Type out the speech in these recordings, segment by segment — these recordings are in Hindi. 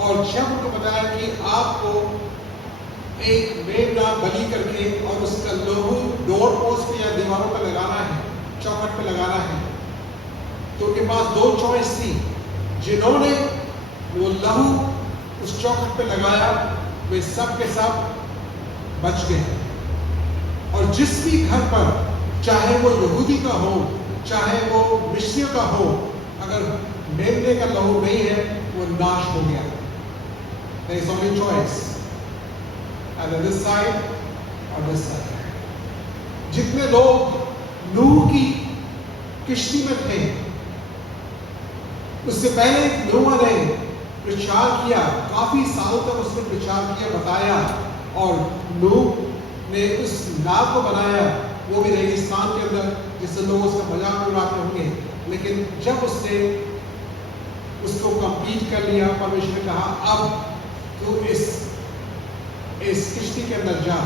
और जब उनको बताया कि आपको एक मेमना बलि करके और उसका लहू डोर पोस्ट पे या दीवारों पर लगाना है, चौखट पे लगाना है, तो उनके पास दो चॉइस थी। जिन्होंने वो लहू उस चौखट पे लगाया वे सब के सब बच गए। और जिस भी घर पर, चाहे वो यहूदी का हो चाहे वो मिस्रियों का हो, अगर मेमने का लहू नहीं है वो नाश हो गया। There is only choice, either this side or this side. जितने लोग नूह की किश्ती में थे, उससे पहले नूह ने प्रचार किया, काफी सालों तक उसने प्रचार किया, बताया, और नूह ने उस नाव को बनाया, वो भी रेगिस्तान के अंदर, जिससे लोग उसका मजाक उड़ाते होंगे। लेकिन जब उसने उसको कंप्लीट कर लिया, परमेश्वर ने कहा अब तू इस किश्ती के अंदर जा।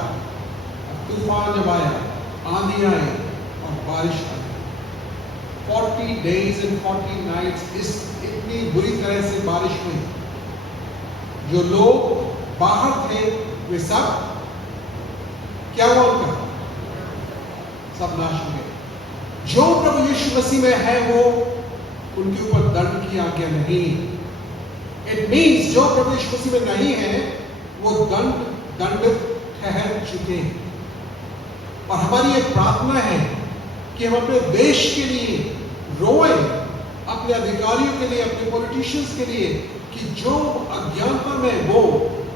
तूफान जब आया, आंधी आई और बारिश आई, 40 days and 40 nights इस इतनी बुरी तरह से बारिश हुई, जो लोग बाहर थे वे सब क्या हुआ, उनका सब नाश हो गए। जो प्रभु यीशु मसीह में है वो उनके ऊपर दंड की आज्ञा नहीं। इट मीन्स जो प्रभु यीशु मसीह में नहीं है वो दंडित ठहर चुके हैं। और हमारी एक प्रार्थना है कि हम अपने देश के लिए रोएं, अपने अधिकारियों के लिए, अपने पॉलिटिशियंस के लिए, कि जो अज्ञानता में वो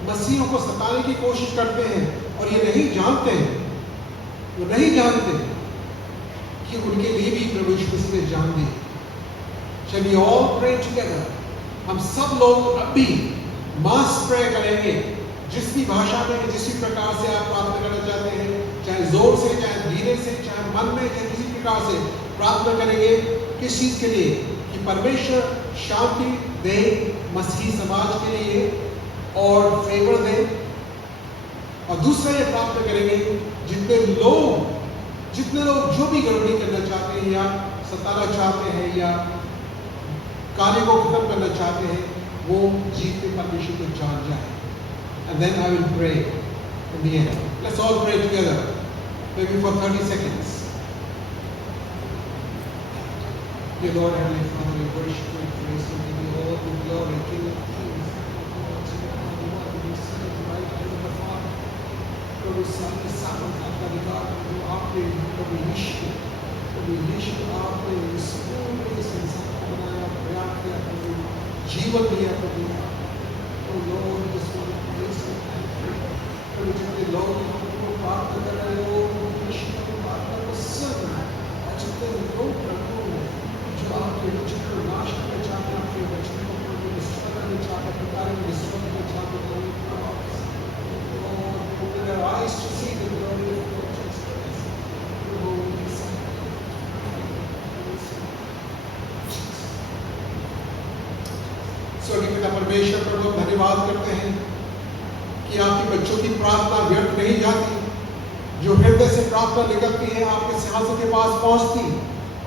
मसीहों को सताने की कोशिश करते हैं और ये नहीं जानते, वो नहीं जानते कि उनके लिए भी प्रभु यीशु मसीह ने जान दी। Shall we all pray together? हम सब लोग अब भी मास प्रे करेंगे, जिस भी भाषा में, जिस भी प्रकार से आप प्रार्थना करना चाहते हैं, चाहे जोर से, चाहे धीरे से, चाहे मन में, चाहे किसी प्रकार से प्रार्थना करेंगे। किस चीज के लिए? कि परमेश्वर शांति दे मसीही समाज के लिए और फेवर दे। और दूसरा ये प्रार्थना करेंगे, जितने लोग जो भी गड़बड़ी करना चाहते हैं या सताना चाहते हैं या कार्य को खत्म करना चाहते हैं, वो जीते परमेश्वर को जान जाए। And then I will pray in the end. Let's all pray together, maybe for 30 seconds. Dear Lord, Heavenly Father, we worship you and praise you, give you all the glory, King of Kings, Lord, we sit at the right hand of the Father. प्रभु सामने सामने आपका अधिकार, जो आपने प्रभु यीशु आपने इस पूरे संसार को बनाया, प्रयास किया, प्रभु जीवन दिया, प्रभु तो लोग जिसको प्रभु जितने लोग हमको प्रार्थना कर रहे हो, यीशु की प्रार्थना को सुन, और जितने लोग प्रभु जो आपके वचन को नाश करना चाहते हैं, आपके वचन को प्रभु विस्तार करना चाहते हैं, प्रकार में विस्तार करना चाहते हैं, open their eyes to see the glory of God Jesus Christ. स्वर्गीय पिता परमेश्वर, प्रभु धन्यवाद करते हैं कि आपके बच्चों की प्रार्थना व्यर्थ नहीं जाती। जो हृदय से प्रार्थना निकलती है आपके सिंहासन के पास पहुंचती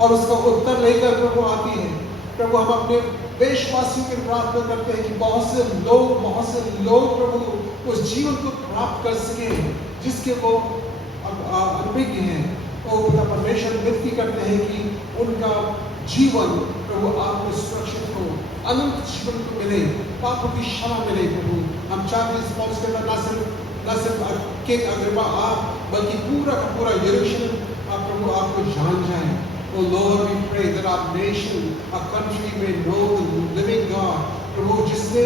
और उसका उत्तर लेकर प्रभु आती है। प्रभु हम अपने देशवासियों की प्रार्थना करते हैं कि बहुत से लोग प्रभु उस जीवन को प्राप्त कर सके जिसके वो अभिज्ञ हैं। और पिता परमेश्वर विनती करते हैं कि उनका जीवन प्रभु आपको सुरक्षित हो, अनंत जीवन को मिले, पापों की क्षमा मिले। प्रभु हम चाहते हैं इस मौके पर न सिर्फ किंग अग्रिप्पा आप, बल्कि पूरा का पूरा यरूशलेम प्रभु आपको जान जाए। Oh Lord, we pray that our nation, our country may know the living God. प्रभु जिसने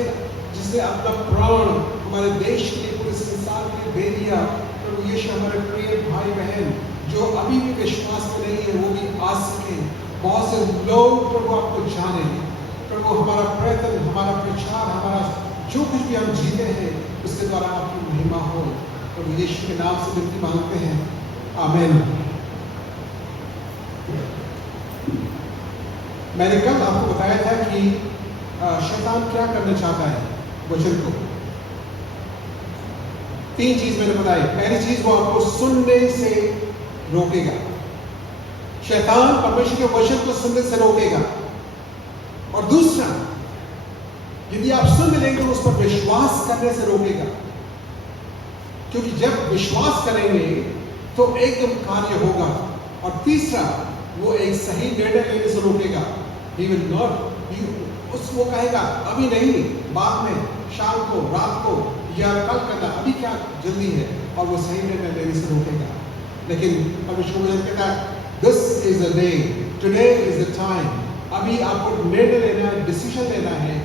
अपना प्राण हमारे देश के लिए, पूरे संसार के लिए दे दिया। प्रभु यीशु हमारे प्रिय भाई बहन जो अभी भी विश्वास में नहीं है वो भी आ सके, बहुत से लोग प्रभु आपको जाने। प्रभु हमारा प्रयत्न, हमारा प्रचार, हमारा जो कुछ भी हम जीते हैं उसके द्वारा आपकी महिमा हो। प्रभु यीशु के नाम से विनती मांगते हैं, आमीन। मैंने कल आपको बताया था कि शैतान क्या करना चाहता है वचन को। 3 चीज मैंने बताई। पहली चीज, वो आपको सुनने से रोकेगा। शैतान परमेश्वर के वचन को सुनने से रोकेगा। और दूसरा, यदि आप सुन भी लेंगे उस पर विश्वास करने से रोकेगा, क्योंकि जब विश्वास करेंगे तो एकदम कार्य होगा। और तीसरा, वो एक सही निर्णय लेने से रोकेगा। He will not, वो कहेगा अभी नहीं, बाद में, शाम को, रात को या कल करना, अभी क्या जल्दी है, और वो सही निर्णय लेने से रोकेगा। लेकिन परमेश्वर मुझे कहता है, this is the day, today is the time, अभी आपको निर्णय लेना है, डिसीजन लेना है,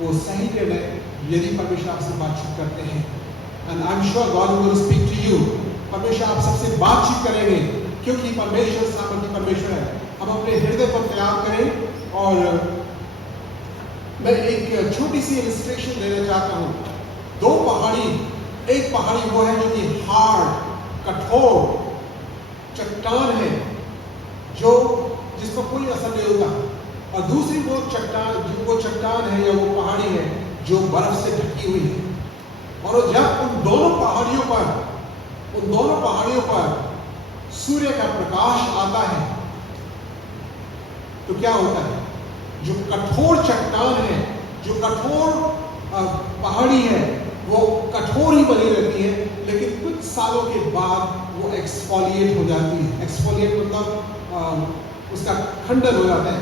वो सही निर्णय, यदि परमेश्वर आपसे बातचीत करते हैं। And I am sure God will speak to you. परमेश्वर आप सबसे बातचीत करेंगे, क्योंकि परमेश्वर सामर्थ्य परमेश्वर है। हम अपने हृदय पर तैयार करें। और मैं एक छोटी सी इलस्ट्रेशन देना चाहता हूं। दो पहाड़ी, एक पहाड़ी वो है जो कि हार्ड, कठोर चट्टान है, जो जिस पर कोई असर नहीं होता, और दूसरी वो चट्टान है या वो पहाड़ी है जो बर्फ से ढकी हुई है। और जब उन दोनों पहाड़ियों पर सूर्य का प्रकाश आता है तो क्या होता है? जो कठोर चट्टान है, जो कठोर पहाड़ी है, वो कठोर ही बनी रहती है, लेकिन कुछ सालों के बाद वो एक्सफोलिएट हो जाती है। एक्सफोलिएट मतलब उसका खंडन हो जाता है,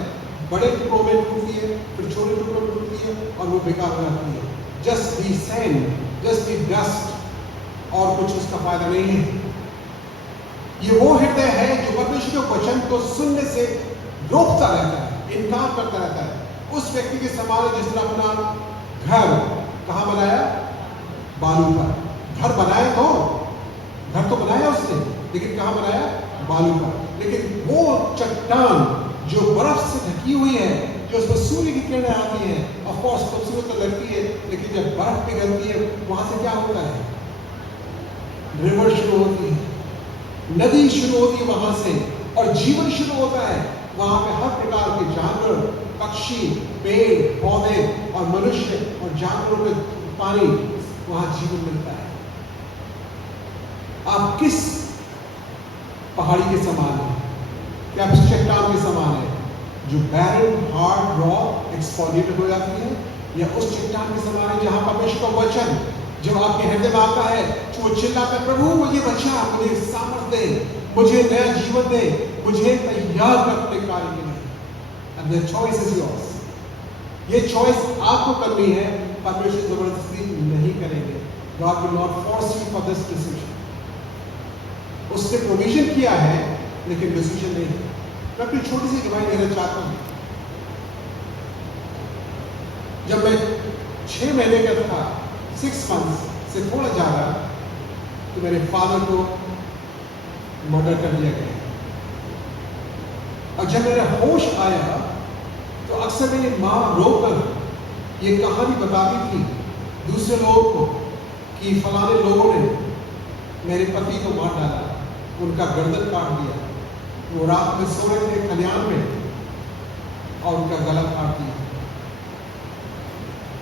बड़े टुकड़ों में टूटती है, फिर छोटे टुकड़ों में टूटती है, और वो बेकार हो जाती है। Just be sand, just be dust, और कुछ उसका फायदा नहीं है। ये वो हृदय है जो परमेश्वर के वचन को सुनने से रोकता रहता है, इनकार करता रहता है। उस व्यक्ति के समान जिसने अपना घर कहां बनाया? बालू पर। घर बनाया तो, घर तो बनाया उसने, लेकिन कहां बनाया? बालू पर। लेकिन वो चट्टान जो बर्फ से ढकी हुई है, जो उसमें सूर्य की किरणें आती है, ऑफ कोर्स खूबसूरत तो लगती है, लेकिन जब बर्फ पिघलती है वहां से क्या होता है? रिवर शुरू होती है, नदी शुरू होती है वहां से, और जीवन शुरू होता है। वहां पे हर प्रकार के जानवर, पक्षी, पेड़ पौधे और मनुष्य और जानवरों के पानी, वहां जीवन मिलता है। आप किस पहाड़ी के समान है? क्या आप चट्टान के समान है जो बैरन, हार्ड, रॉ, एक्सफोलिएट हो जाती है, या उस चट्टान के समान है जहां परमेश्वर का वचन जब आपके हृदय में आता है, वो चिल्लाता है, प्रभु मुझे बचा, मुझे सामर्थ दे, मुझे नया जीवन दे, मुझे तैयार कर अपने कार्य के लिए। And the choice is yours. ये चॉइस आपको करनी है, परमेश्वर जबरदस्ती नहीं करेंगे। God will not force you for this decision. उसने प्रोविजन किया है, लेकिन डिसीजन नहीं है। मैं अपनी छोटी सी गवाही देना चाहता हूं। जब मैं 6 महीने का था, 6 मंथ्स से थोड़ा ज्यादा, तो मेरे फादर को मर्डर कर दिया गया। और जब मेरा होश आया तो अक्सर मेरी माँ रोकर ये कहानी बताती थी दूसरे लोगों को कि फलाने लोगों ने मेरे पति को मार डाला, उनका गर्दन काट दिया, वो रात में सो रहे थे खलियान में और उनका गला काट दिया।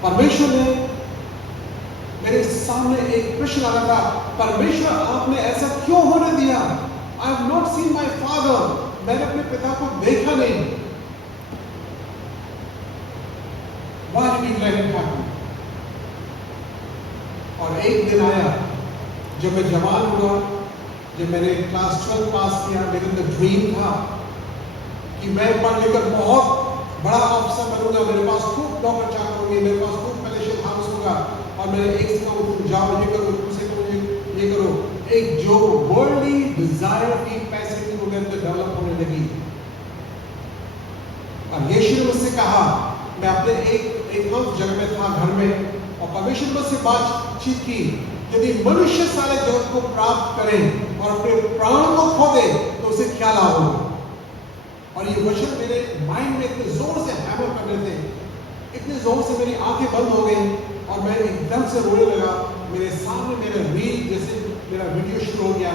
परमेश्वर ने मेरे सामने एक प्रश्न आया था, परमेश्वर आपने ऐसा क्यों होने दिया? I have not seen my father, मैंने अपने पिता को देखा नहीं। Why did you let it happen? और एक दिन आया जब मैं जवान हुआ, जब मैंने क्लास 12 पास किया, लेकिन द ड्रीम था कि मैं पढ़ लिखकर बहुत बड़ा ऑफिसर बनूंगा, मेरे पास खूब नौकर चाकर होंगे, मेरे पास खूब पैलेशियल हाउस होगा, और मैं एक से कहूँ तुम जाओ ये करो, दूसरे को ये करो। एक जो वर्ल्डली डिजायर की पैसे की वो मेरे अंदर डेवलप होने लगी। और यीशु ने मुझसे कहा, मैं अपने एक जगह में था, घर में, और परमेश्वर मुझसे बातचीत की, यदि मनुष्य सारे जगत को प्राप्त करे और अपने प्राण को खो दे तो उसे क्या लाभ होगा? और ये वचन मेरे माइंड में इतने जोर से हैमर कर रहे थे, इतने जोर से मेरी आंखें बंद हो गई और मैं एकदम से रोने लगा। मेरे सामने मेरा रील, जैसे मेरा वीडियो शुरू हो गया,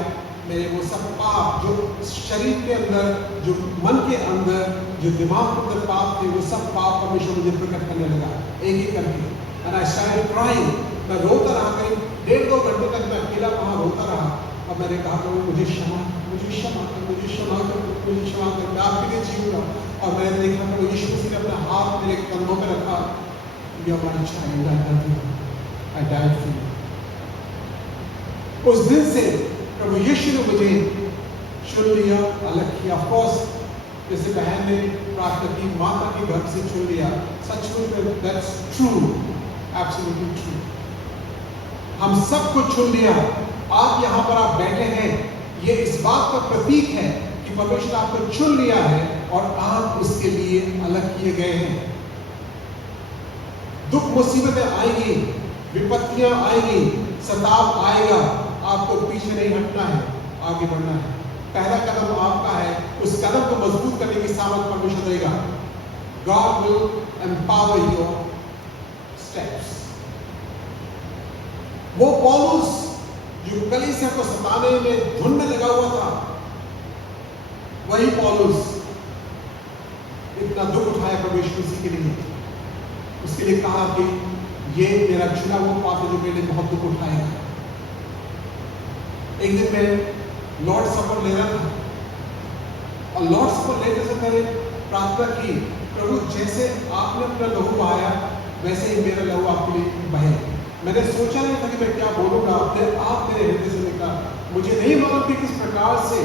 मेरे वो सब पाप जो शरीर के अंदर, जो मन के अंदर, जो दिमाग के अंदर पाप थे, वो सब पाप परमेश्वर मुझे प्रकट करने लगा एक एक करके। And I started crying. मैं रोता रहा, करीब 1.5-2 घंटे तक मैं अकेला वहां रोता रहा। और मैंने कहा प्रभु मुझे क्षमा, मुझे क्षमा कर, मुझे क्षमा कर, मुझे क्षमा कर, मैं आपके लिए जीऊंगा। और मैंने देखा कि यीशु मसीह ने अपना हाथ मेरे कंधों पर रखा You are my child, I love you. I died for you. उस दिन से प्रभु यीशु ने मुझे चुन लिया, अलग किया। ऑफ कोर्स जैसे बहन ने प्रार्थना की, माता के गर्भ से चुन लिया, सचमुच में दैट्स ट्रू, एब्सोल्युटली ट्रू। हम सबको चुन लिया। आप यहाँ पर आप बैठे हैं, ये इस बात का प्रतीक है कि परमेश्वर आपको चुन लिया है और आप उसके लिए अलग किए गए हैं। दुख मुसीबतें आएंगी, विपत्तियां आएंगी, सताव आएगा, आपको पीछे नहीं हटना है, आगे बढ़ना है। पहला कदम आपका है, उस कदम को मजबूत करने की सामर्थ परमेश्वर देगा। God will empower your steps। वो पौलुस जो कलीसिया को सताने में धुन में लगा हुआ था, वही पौलुस इतना दुख उठाया परमेश्वर उसी के लिए। उसके लिए कहा कि ये मेरा चुना हुआ पात्र जो मेरे बहुत दुख उठाएगा। एक दिन मैं लॉर्ड सपर ले रहा था और लॉर्ड सपर लेते से मैंने प्रार्थना की, प्रभु जैसे आपने अपना लहू बहाया वैसे ही मेरा लहू आपके लिए बहे। मैंने सोचा नहीं था कि मैं क्या बोलूंगा, अपने आप मेरे हृदय से निकला। मुझे नहीं मालूम कि किस प्रकार से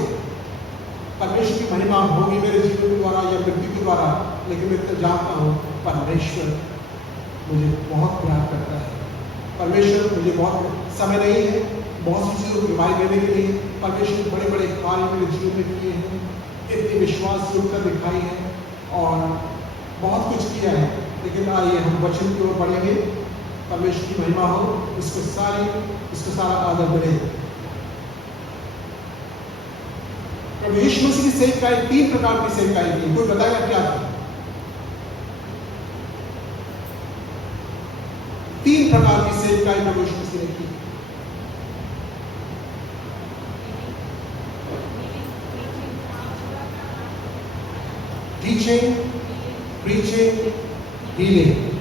परमेश्वर की महिमा होगी मेरे जीवन के द्वारा या मृत्यु के द्वारा, लेकिन मैं तो जानता हूँ परमेश्वर मुझे बहुत प्यार करता है। परमेश्वर मुझे बहुत समय नहीं है बहुत सी चीज़ों को रिवाइव देने के लिए। परमेश्वर बड़े बड़े कार्य मेरे जीवन में किए हैं, इतनी विश्वास योग्यता दिखाई है और बहुत कुछ किया है। लेकिन आइए हम वचन की ओर बढ़ेंगे। परमेश्वर की महिमा हो, इसको सारा आदर मिले। प्रभु यीशु मसीह की सेवकाई 3 प्रकार की सेवकाई थी। कोई बताएगा क्या थी? 3 प्रकार की सेवकाई प्रभु यीशु मसीह ने की। Teaching, preaching, healing.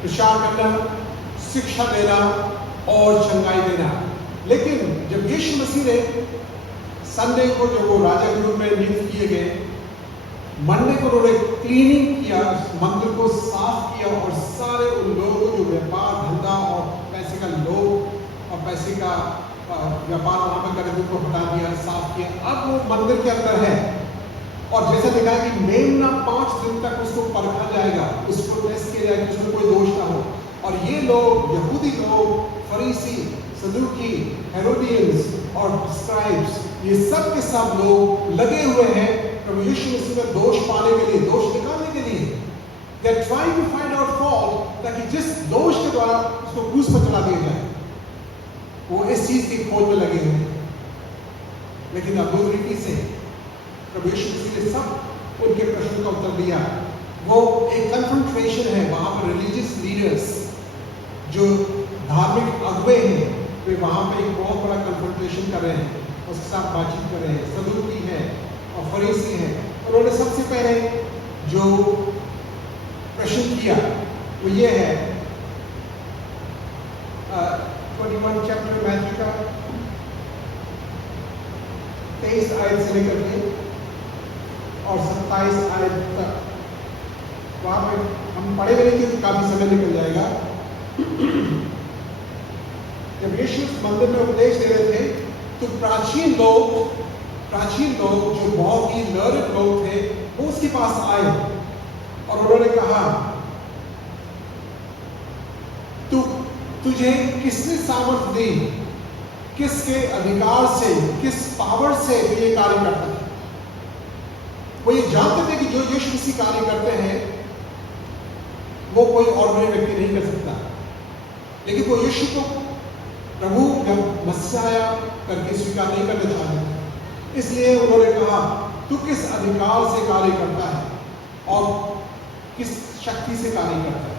प्रचार करना, शिक्षा देना और चंगाई देना। लेकिन जब यीशु मसीह ने संडे को जब वो राजा के रूप में नियुक्त किए गए, मंडे को उन्होंने क्लीनिंग किया, मंदिर को साफ किया और सारे उन लोगों जो व्यापार धंधा और पैसे का लोभ और पैसे का व्यापार वहां पर कर को हटा दिया, साफ किया। अब वो मंदिर के अंदर है और जैसा लिखा है कि मेमना 5 दिन तक उसको परखा जाएगा, उसको टेस्ट किया जाएगा, उसमें कोई दोष ना हो। और ये लोग यहूदी लोग, फरीसी, सदूकी, हेरोडियंस और स्क्राइब्स, ये सब के सब लोग लगे हुए हैं प्रभु यीशु मसीह में दोष पाने के लिए, दोष निकालने के लिए। They are trying to find out fault, ताकि जिस दोष के द्वारा उसको क्रूस पर चढ़ा दिया जाए, वो इस चीज की खोज में लगे हुए हैं। लेकिन अद्भुत रीति से प्रभु यीशु मसीह ने सब उनके प्रश्न का उत्तर दिया। वो एक कन्फ्रंटेशन है वहां पर। रिलीजियस लीडर्स जो धार्मिक अगुवे हैं, वे वहां पे एक बहुत बड़ा कन्फ्रंटेशन कर रहे हैं, उसके साथ बातचीत कर रहे हैं। सदूकी है और फरीसी है। उन्होंने सबसे पहले जो प्रश्न किया वो ये है 21 चैप्टर मैथ्यू का 23 आयत से लेकर के और 27 आयत तक। वहां पे हम पढ़े हुए नहीं कि काफी समय निकल जाएगा। जब यीशु मंदिर में उपदेश दे रहे थे तो प्राचीन लोग जो बहुत ही लर्निंग लोग थे, वो उसके पास आए और उन्होंने कहा, तुझे किसने सामर्थ्य दी, किसके अधिकार से, किस पावर से तू ये कार्य करता है? वो ये जानते थे कि जो यीशु मसीह कार्य करते हैं वो कोई ऑर्डिनरी व्यक्ति नहीं कर सकता, लेकिन वो यीशु को प्रभु या मसीहा करके स्वीकार नहीं करना चाहते। इसलिए उन्होंने कहा, तू किस अधिकार से कार्य करता है और किस शक्ति से कार्य करता है?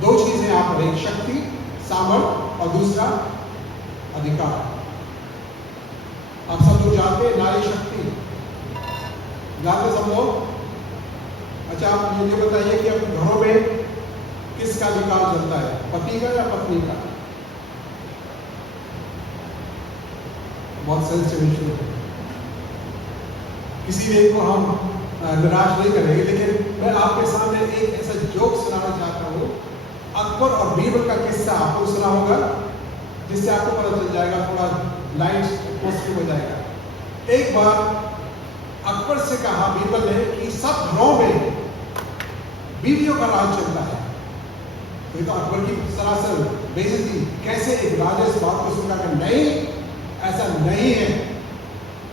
2 चीजें यहाँ पर, एक शक्ति, सामर्थ और दूसरा अधिकार। आप सब लोग जानते हैं नारी शक्ति, जानते सब लोग? अच्छा, आप मुझे बताइए कि अपने घरों में किसका अधिकार चलता है, पति का या पत्नी का? बहुत सेंसिटिव इशू है। किसी एक को हम निराश नहीं करेंगे, लेकिन मैं आपके सामने एक ऐसा जोक सुनाना चाहता हूँ। अकबर और बीरबल का किस्सा आपको सुना होगा, जिससे आपको पता चल जाएगा, थोड़ा लाइट पॉजिटिव हो जाएगा। एक बार अकबर से कहा बीरबल ने कि सब घरों में बीवियों का राज चलता है। तो ये तो अकबर की सरासर बेइज्जती, कैसे एक राजा इस बात को सुना कि नहीं, ऐसा नहीं है।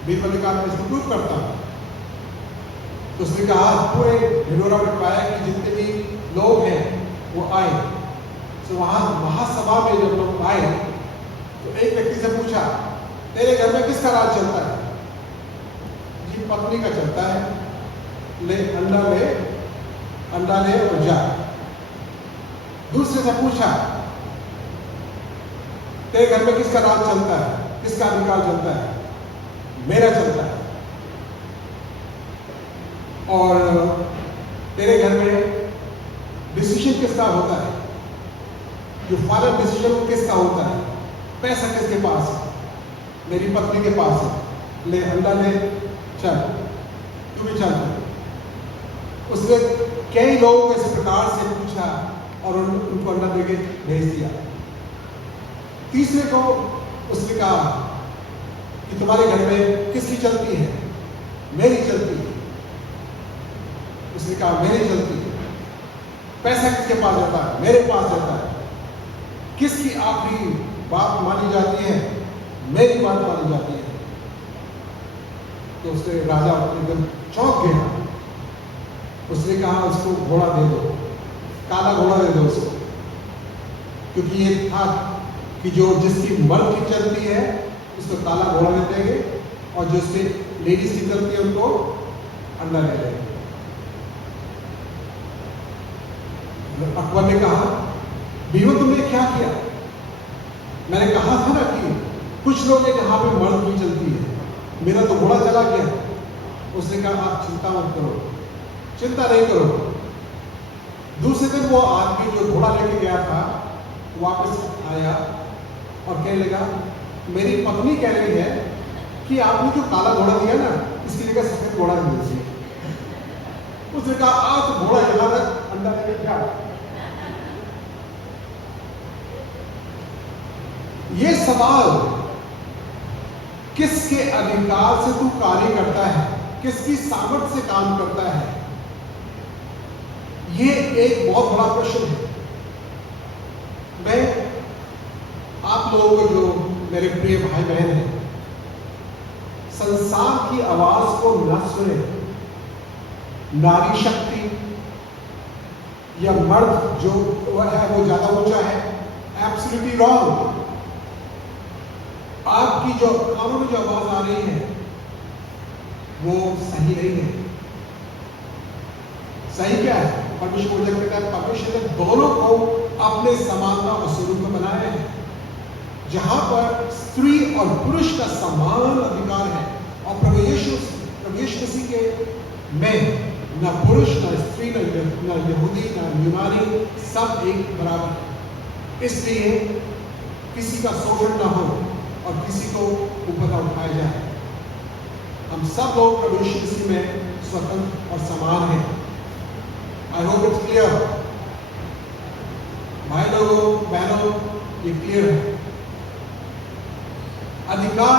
बीरबल ने कहा मैं इसको प्रूव करता हूँ। तो उसने कहा पूरे ढिंढोरा बिठवाया कि जितने भी लोग हैं वो आए। तो वहां महासभा में जब लोग आए तो एक व्यक्ति से पूछा, तेरे घर में किसका राज चलता है? जी पत्नी का चलता है, ले अंडा ले और जा। दूसरे से पूछा, तेरे घर में किसका राज चलता है, किसका अधिकार चलता है? मेरा चलता है। और तेरे घर में डिसीजन किसका होता है, जो फाइनल डिसीजन किसका होता है? पैसा किसके पास है? मेरी पत्नी के पास है। ले अंडा ले, चल तू भी चल। उसने कई लोगों को इस प्रकार से पूछा और उनको अंडा देके भेज दिया। तीसरे को उसने कहा कि तुम्हारे घर में किसकी चलती है? मेरी चलती है। उसने कहा मेरी चलती है। पैसा किसके पास जाता है? मेरे पास जाता है। किसकी आखिरी बात मानी जाती है? मेरी बात मानी जाती है। तो उसने राजा एकदम चौंक गया। उसने कहा उसको घोड़ा दे दो, काला घोड़ा दे दो उसको, क्योंकि ये था कि जो जिसकी मर्द की चलती है उसको काला घोड़ा दे देंगे और जो उसके लेडीज की चलती है उनको अंडा दे देंगे। अकबर ने कहा, बीरबल तुमने क्या किया? मैंने कहा था ना कि कुछ लोग हैं जहां पे मर्द की चलती है, मेरा तो घोड़ा चला गया। उसने कहा आप चिंता मत करो, चिंता नहीं करो। दूसरे दिन वो आदमी जो घोड़ा लेके गया था वापस आया और कहने लगा, मेरी पत्नी कह रही है कि आपने जो काला घोड़ा दिया ना, इसकी जगह सफेद घोड़ा दे दीजिए। उसने कहा आप तो घोड़ा यहाँ तक अंडा लेके क्या? ये सवाल किसके अधिकार से तू कार्य करता है, किसकी सामर्थ्य से काम करता है, ये एक बहुत बड़ा प्रश्न है। मैं आप लोगों को, जो मेरे प्रिय भाई बहन हैं, संसार की आवाज को न सुने, नारी शक्ति या मर्द जो है वो ज्यादा ऊंचा है, एब्सोल्युटली रॉन्ग। आपकी जो कानों में जो आवाज आ रही है वो सही नहीं है। सही क्या है? परमेश्वर को कहता है परमेश्वर ने दोनों को अपने समानता और स्वरूप में बनाया है, जहां पर स्त्री और पुरुष का समान अधिकार है। और प्रभु यीशु मसीह के में न पुरुष न स्त्री न यहूदी न यूनानी, सब एक बराबर है। इसलिए किसी का शोषण न हो और किसी को ऊपर न उठाया जाए। हम सब लोग प्रभु यीशु मसीह में स्वतंत्र और समान हैं। I hope it's clear. भाई लोगों बहनों, ये क्लियर है। अधिकार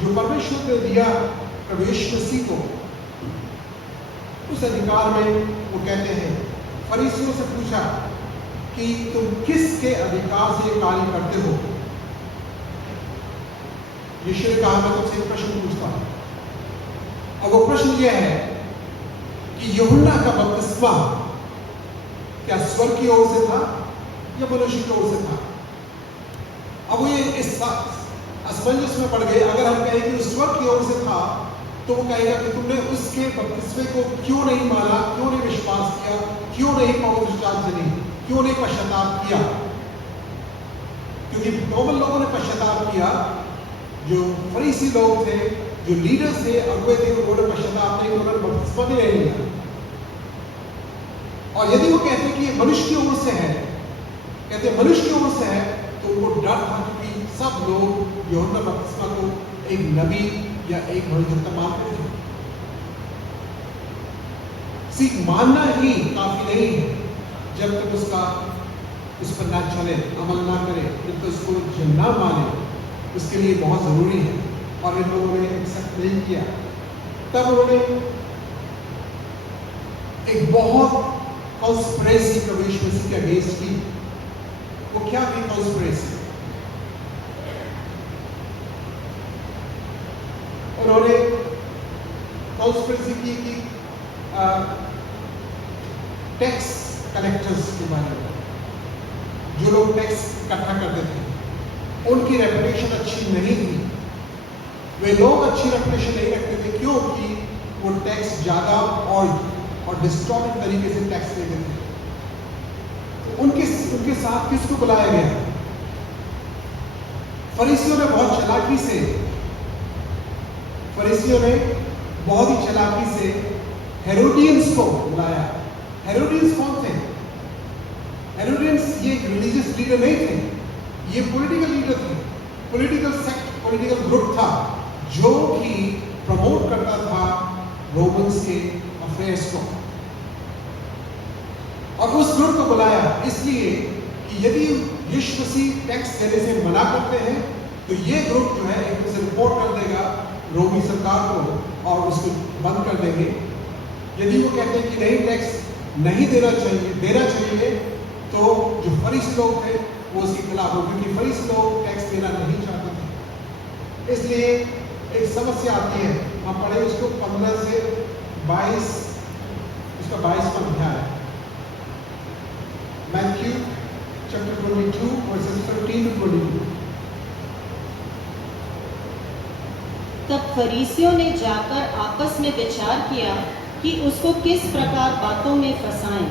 जो परमेश्वर ने दिया प्रभु यीशु मसीह को, उस अधिकार में वो कहते हैं, फरीसियों से पूछा कि तुम किसके अधिकार से ये कार्य करते हो? यीशु ने कहा मैं तुमसे एक प्रश्न पूछता हूं, और वो प्रश्न यह है कि यूहन्ना का बपतिस्मा क्या स्वर्ग की ओर से था या मनुष्य की ओर से था? अब वो ये इस असमंजस में पड़ गए। अगर हम कहें कि स्वर्ग की ओर से था तो वो कहेगा कि तुमने उसके बपतिस्मे को क्यों नहीं माना, क्यों नहीं विश्वास किया, क्यों नहीं पवित्र चाल चली, क्यों नहीं पश्चाताप किया? क्योंकि नॉर्मल लोगों ने पश्चाताप किया, जो फरीसी लोग थे, जो लीडर्स थे, अगुवे थे, उन्होंने पश्चाताप नहीं, उन्होंने बपतिस्मा भी नहीं लिया। और यदि वो कहते कि मनुष्य की ओर से है, कहते मनुष्य की ओर से है, तो उनको डर था क्योंकि सब लोग यूहन्ना बपतिस्मा को एक नबी या एक भविष्यवक्ता मानते थे। सीख मानना ही काफी नहीं है जब तक उस पर ना चले, अमल ना करे, जब तक उसको जब ना माने, उसके लिए बहुत जरूरी है। और इन लोगों ने एक्सेप्ट नहीं किया। तब उन्होंने एक बहुत कॉन्स्पिरेसी प्रवेश मसीह के अगेंस्ट की। वो क्या थी कॉन्स्पिरेसी? उन्होंने कॉन्स्पिरेसी की कि टैक्स कलेक्टर्स के बारे में, जो लोग टैक्स इकट्ठा करते थे, उनकी रेपुटेशन अच्छी नहीं थी। वे लोग अच्छी रेपुटेशन नहीं रखते थे क्योंकि वो टैक्स ज्यादा और डिस्टॉर्टेड तरीके से टैक्स लेते थे। तो उनके साथ किसको बुलाया गया? फरीसियों ने बहुत चालाकी से हेरोडियंस को बुलाया। हेरोडियंस कौन थे? हेरोडियंस ये रिलीजियस लीडर नहीं थे, ये पॉलिटिकल लीडर थे, पॉलिटिकल सेक्ट, पॉलिटिकल ग्रुप था जो कि प्रमोट करता था रोमन्स के अफेयर्स को। और उस ग्रुप को बुलाया इसलिए कि यदि यीशु मसीह टैक्स देने से मना करते हैं तो ये ग्रुप जो है एक से रिपोर्ट कर देगा रोमी सरकार को और उसको बंद कर देंगे। यदि वो कहते हैं कि नहीं, टैक्स नहीं देना चाहिए, तो जो फरीसी लोग थे वो उसके खिलाफ हो, क्योंकि फरीसी लोग टैक्स देना नहीं चाहते थे। इसलिए एक समस्या आती है। हम पढ़े उसको 15 से 22, उसका 22वां अध्याय, मैथ्यू चैप्टर 22 वर्सेस 13 to 22। तब फरीसियों ने जाकर आपस में विचार किया कि उसको किस प्रकार बातों में फंसाएं।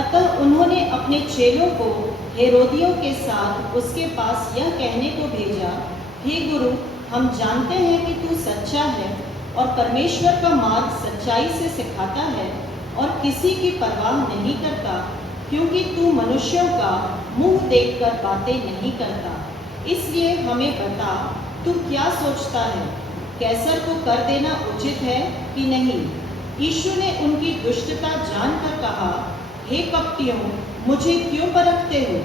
अतः उन्होंने अपने चेलों को हेरोदियों के साथ उसके पास यह कहने को भेजा, हे गुरु, हम जानते हैं कि तू सच्चा है और परमेश्वर का मार्ग सच्चाई से सिखाता है और किसी की परवाह नहीं करता, क्योंकि तू मनुष्यों का मुंह देखकर बातें नहीं करता। इसलिए हमें बता, तू क्या सोचता है, कैसर को कर देना उचित है कि नहीं? यीशु ने उनकी दुष्टता जानकर कहा, हे कपटियों, मुझे क्यों परखते हो?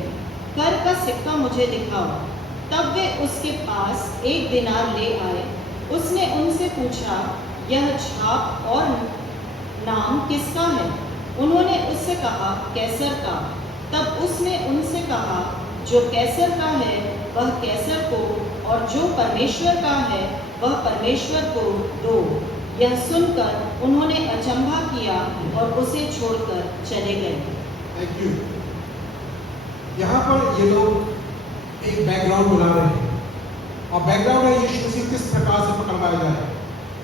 कर का सिक्का मुझे दिखाओ। तब वे उसके पास 1 दिनार ले आए। उसने उनसे पूछा, यह छाप और नाम किसका है? उन्होंने उससे कहा, कैसर का। तब उसने उनसे कहा, जो कैसर का है वह कैसर को, और जो परमेश्वर का है वह परमेश्वर को दो। यह सुनकर उन्होंने अचंभा किया और उसे छोड़कर चले गए। Thank you. यहाँ पर ये लोग एक बैकग्राउंड बना रहे हैं, और बैकग्राउंड है यीशु मसीह किस प्रकार से पकड़वाया जाए।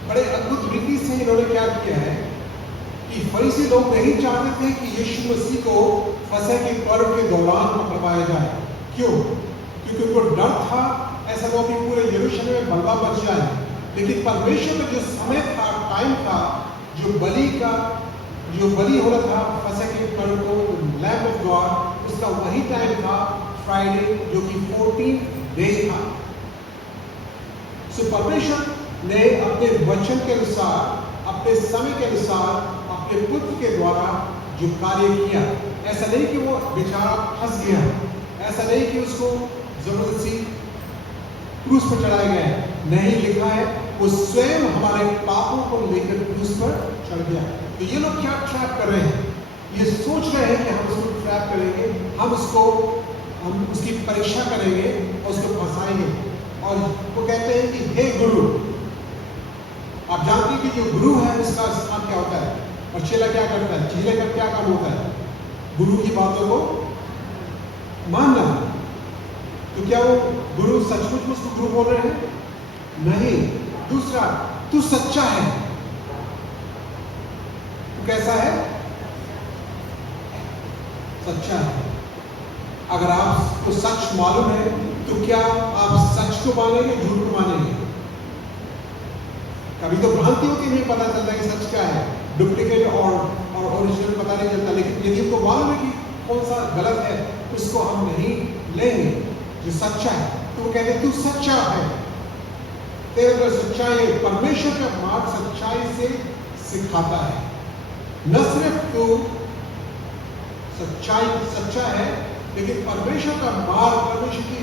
बड़े अद्भुत रीति से इन्होंने क्या किया है कि फरीसी लोग नहीं चाहते थे कि यीशु मसीह को फसह के पर्व के दौरान पकड़वाया जाए। क्यों? क्योंकि उनको डर था ऐसा लोग कि पूरे यरूशलेम में बलवा मच जाए। लेकिन परमेश्वर का जो समय था, टाइम था, जो बलि हो रहा था फसह के पर्व को, लैम्ब ऑफ गॉड, उसका वही टाइम था फ्राइडे, जो कि 14 डेज था। सो परमेश्वर ने अपने वचन के अनुसार, अपने समय के अनुसार, अपने पुत्र के द्वारा जो कार्य किया, ऐसा नहीं कि वो बेचारा फंस गया, ऐसा नहीं कि उसको जबरदस्ती क्रूस पर चढ़ाया गया, नहीं, लिखा है वो स्वयं हमारे पापों को लेकर क्रूस पर चढ़ गया। तो ये लोग क्या ट्रैप कर रहे हैं? ये सोच रहे हैं कि हम उसको ट्रैप करेंगे, हम उसकी परीक्षा करेंगे और उसको फंसाएंगे। और वो कहते हैं कि हे गुरु, आप जानते हैं कि जो गुरु है उसका स्थान क्या होता है, और चेला क्या करता है? चेले का क्या काम होता है? गुरु की बातों को मानना। तो क्या वो गुरु सचमुच में उसको गुरु बोल रहे हैं? नहीं। दूसरा, तू सच्चा है। तू कैसा है? सच्चा है। अगर आपको सच मालूम है तो क्या आप सच को मानेंगे, झूठ को मानेंगे? कभी तो भ्रांति होती, नहीं पता चलता कि सच क्या है, डुप्लीकेट और ओरिजिनल पता नहीं चलता। लेकिन यदि हमको मालूम है कि कौन सा गलत है, उसको हम नहीं लेंगे, जो सच्चा है। तो वो कहते तू सच्चा है, तेरे अंदर सच्चाई है। परमेश्वर का मार्ग सच्चाई से सिखाता है। न सिर्फ तू सच्चा है, लेकिन परमेश्वर का मार्ग, परमेश्वर की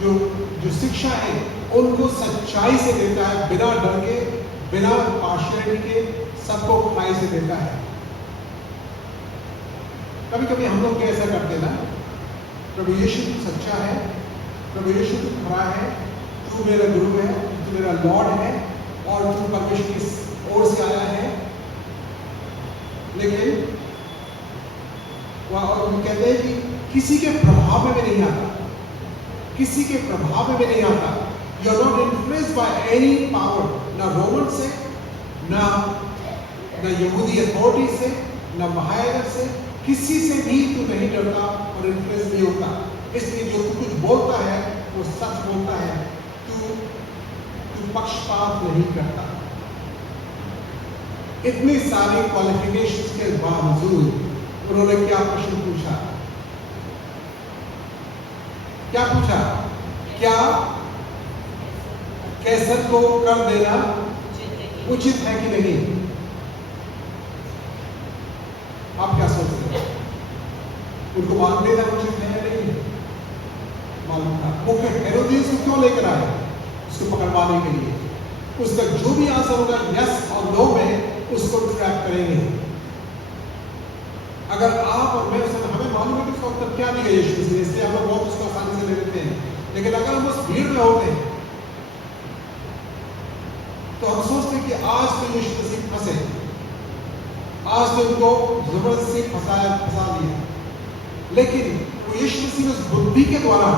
जो शिक्षा है उनको सच्चाई से देता है, बिना डर के, बिना पार्शियलिटी के, सबको खुदाई से देता है। कभी कभी हम लोग ऐसा करते ना, प्रभु यीशु तू सच्चा है, प्रभु यीशु तू खरा है, तू मेरा गुरु है, तू मेरा लॉर्ड है और तू परमेश्वर की ओर से आया है। लेकिन और वो कहते हैं कि किसी के प्रभाव में नहीं आता, किसी के प्रभाव में नहीं आता। You are not influenced by any power, ना रोमन से, ना यहूदी अथॉरिटी से, ना महायाजक से, किसी से भी तू नहीं डरता और इन्फ्लुएंस नहीं होता। इसलिए जो तू कुछ बोलता है वो सच बोलता है, तू पक्षपात नहीं करता। इतनी सारी क्वालिफिकेशंस के बावजूद उन्होंने क्या प्रश्न पूछा? क्या पूछा? क्या कैसर को कर देना उचित है कि नहीं? आप क्या सोचते हैं? उनको मालूम नहीं था उचित है या नहीं? मालूम था। वो हेरोदियस को क्यों लेकर आए? उसको पकड़वाने के लिए। उसका जो भी आंसर होगा यस और नो में उसको ट्रैप करेंगे। अगर आप और मैं हमें मालूम है कि उसका उत्तर क्या दिया यीशु ने, इसलिए हम लोग बहुत उसको आसानी से ले लेते हैं। लेकिन अगर हम उस भीड़ में होते हैं तो हम सोचते हैं कि आज तो यीशु मसीह फंसे, आज तो उनको जबरदस्ती फंसा दिया। लेकिन वो यीशु मसीह ने उस बुद्धि के द्वारा,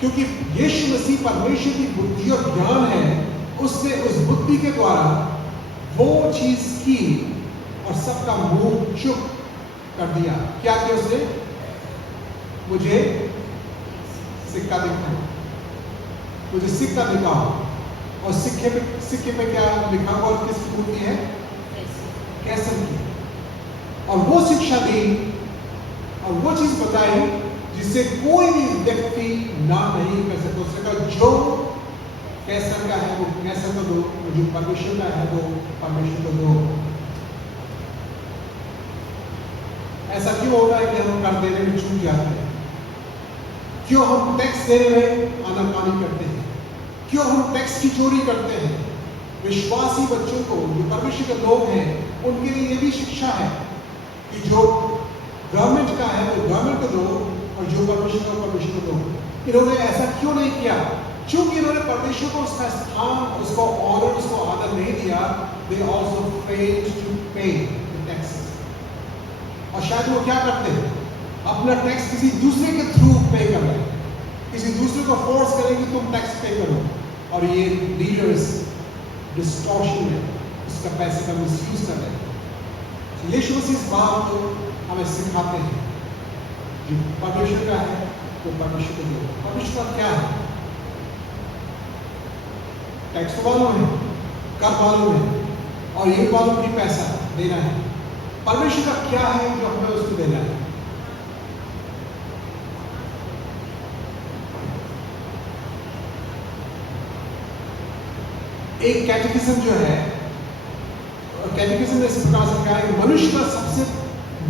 क्योंकि यीशु मसीह परमेश्वर की बुद्धि और ज्ञान है, उसने उस बुद्धि के द्वारा वो चीज की और सबका मुंह चुप कर दिया। क्या किया उसने? मुझे सिक्का दिखाओ, मुझे सिक्का दिखाओ। और सिक्के पे क्या लिखा हुआ? किसकी मूर्ति है? कैसर की। और वो शिक्षा दी और वो चीज बताई जिससे कोई भी व्यक्ति ना नहीं कर सकता। उसने कहा जो कैसर का है वो कैसर को दो, जो परमेश्वर का है वो परमेश्वर को दो। ऐसा क्यों होता है कि हम कर देने में चूक जाते हैं? क्यों हम टैक्स देने में आनाकानी करते हैं? क्यों हम टैक्स की चोरी करते हैं? विश्वासी बच्चों को, जो परमेश्वर के लोग हैं, उनके लिए ये भी शिक्षा है कि जो गवर्नमेंट का है वो गवर्नमेंट को दो और जो परमेश्वर का परमेश्वर को दो। इन्होंने ऐसा क्यों नहीं किया? क्योंकि इन्होंने परमेश्वर को उसका स्थान, उसको ऑनर, उसको आदर नहीं दिया। दे ऑल्सो फेल्ड टू पे द टैक्सेस। और शायद वो क्या करते हैं? अपना टैक्स किसी दूसरे के थ्रू पे कर रहे हैं, किसी दूसरे को फोर्स करेंगे तुम टैक्स पे करो। और ये लीडर्स डिस्टॉर्शन है, उसका पैसे का मिसयूज कर रहे हैं। यीशु मसीह इस बात को हमें सिखाते हैं, जो परमेश्वर का है वो परमेश्वर को दो। परमेश्वर का क्या है? टैक्स मालूम है, कर मालूम है, और ये मालूम कि पैसा देना है। परमेश्वर का क्या है जो हमें उसको देना है? एक कैटेकिज्म जो है, कैटेकिज्म ने इस प्रकार से कहा है, मनुष्य का सबसे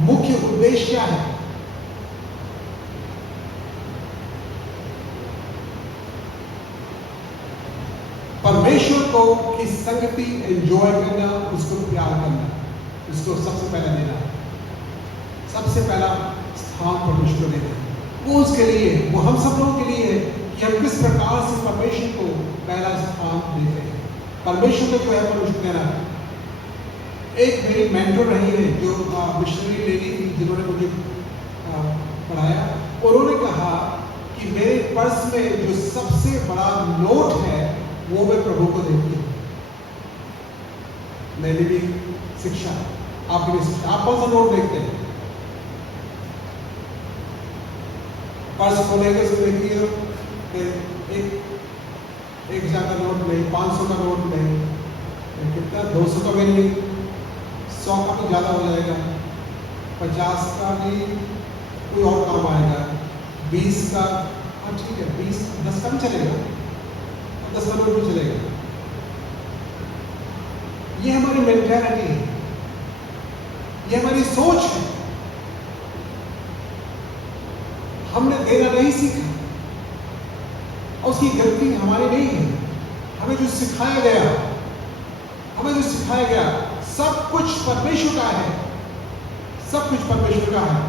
मुख्य उद्देश्य क्या है? परमेश्वर को की संगति एंजॉय करना, उसको प्यार करना, उसको सबसे पहले देना, सबसे पहला स्थान परमेश्वर को देना। वो उसके लिए, वो हम सब लोगों के लिए है कि हम किस प्रकार से परमेश्वर को पहला स्थान देते हैं। परमेश्वर का जो है परमेश्वर कह रहा है। एक मेरी मेंटर रही है जो मिशनरी लेडी थी, जिन्होंने मुझे पढ़ाया। उन्होंने कहा कि मेरे पर्स में जो सबसे बड़ा नोट है वो मैं प्रभु को देती हूँ। मेरी भी शिक्षा, आपकी भी शिक्षा। आप कौन सा नोट देखते हैं? पर्स खोलेंगे उसमें देखिए एक हजार का नोट नहीं, 500 का नोट नहीं, कितना 200 का भी नहीं, 100 का भी ज़्यादा हो जाएगा, 50 का भी कोई और काम आएगा, 20 का हाँ ठीक है, 20 10 का भी चलेगा, 10 का नोट भी चलेगा। ये हमारी मेंटालिटी है, ये हमारी सोच है। हमने देना नहीं सीखा और उसकी गलती हमारी नहीं है। हमें जो सिखाया गया सब कुछ परमेश्वर का है, सब कुछ परमेश्वर का है।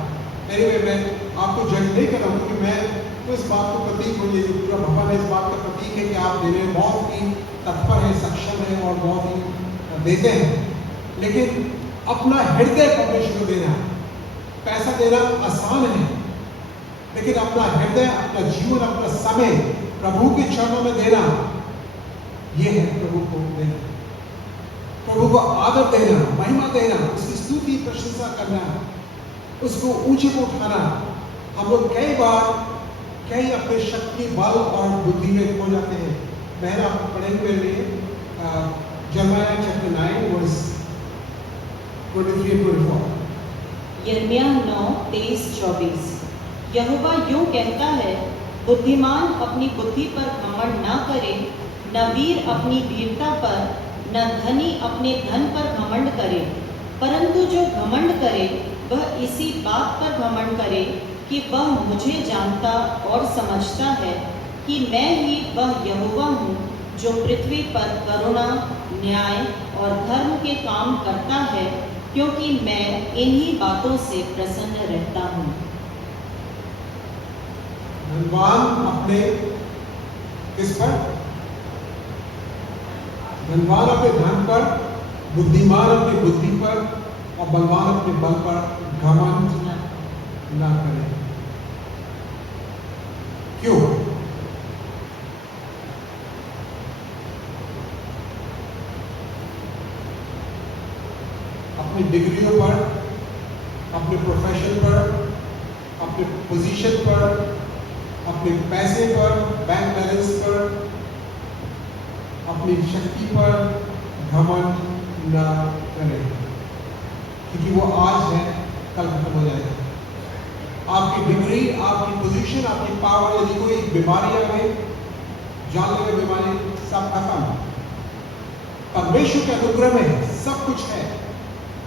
एनीवे, मैं आपको जज नहीं कर रहा हूं, क्योंकि मैं तो इस बात को प्रतीक हूँ, ये पूरा भवन है इस बात का प्रतीक है कि आप देने में बहुत ही तत्पर हैं, सक्षम हैं और बहुत ही देते हैं। लेकिन अपना हृदय परमेश्वर को देना, पैसा देना आसान है, लेकिन अपना हृदय, अपना जीवन, अपना समय प्रभु के चरणों में देना, यह है प्रभु को देना, प्रभु को आदर देना, महिमा देना, उसकी स्तुति प्रशंसा करना, उसको ऊंचे को उठाना। हम लोग कई अपने शक्ति, बल और बुद्धि में खो जाते हैं। पहला आप पढ़ेंगे मेरे लिए जर्माया चैप्टर 9 वर्स 23-24। यिर्मयाह 9:23-24। यहोवा यूं कहता है, बुद्धिमान अपनी बुद्धि पर घमंड ना करे, न वीर अपनी वीरता पर, न धनी अपने धन पर घमंड करे, परंतु जो घमंड करे वह इसी बात पर घमंड करे कि वह मुझे जानता और समझता है कि मैं ही वह यहोवा हूँ जो पृथ्वी पर करुणा, न्याय और धर्म के काम करता है, क्योंकि मैं इन्हीं बातों से प्रसन्न रहता हूँ। धनवान अपने किस पर? धनवान अपने धन पर, बुद्धिमान अपनी बुद्धि पर और बलवान अपने बल पर घमंड ना करे। क्यों? अपनी डिग्रियों पर, अपने प्रोफेशन पर, अपने पोजीशन पर, अपने पैसे पर, बैंक बैलेंस पर, अपनी शक्ति पर घमंड ना करें, क्योंकि वो आज है, कल खत्म हो जाएगा। आपकी डिग्री, आपकी पोजीशन, आपकी पावर, यदि कोई बीमारी आ गई, जानलेवा बीमारी, सब खत्म। परमेश्वर के अनुग्रह में सब कुछ है,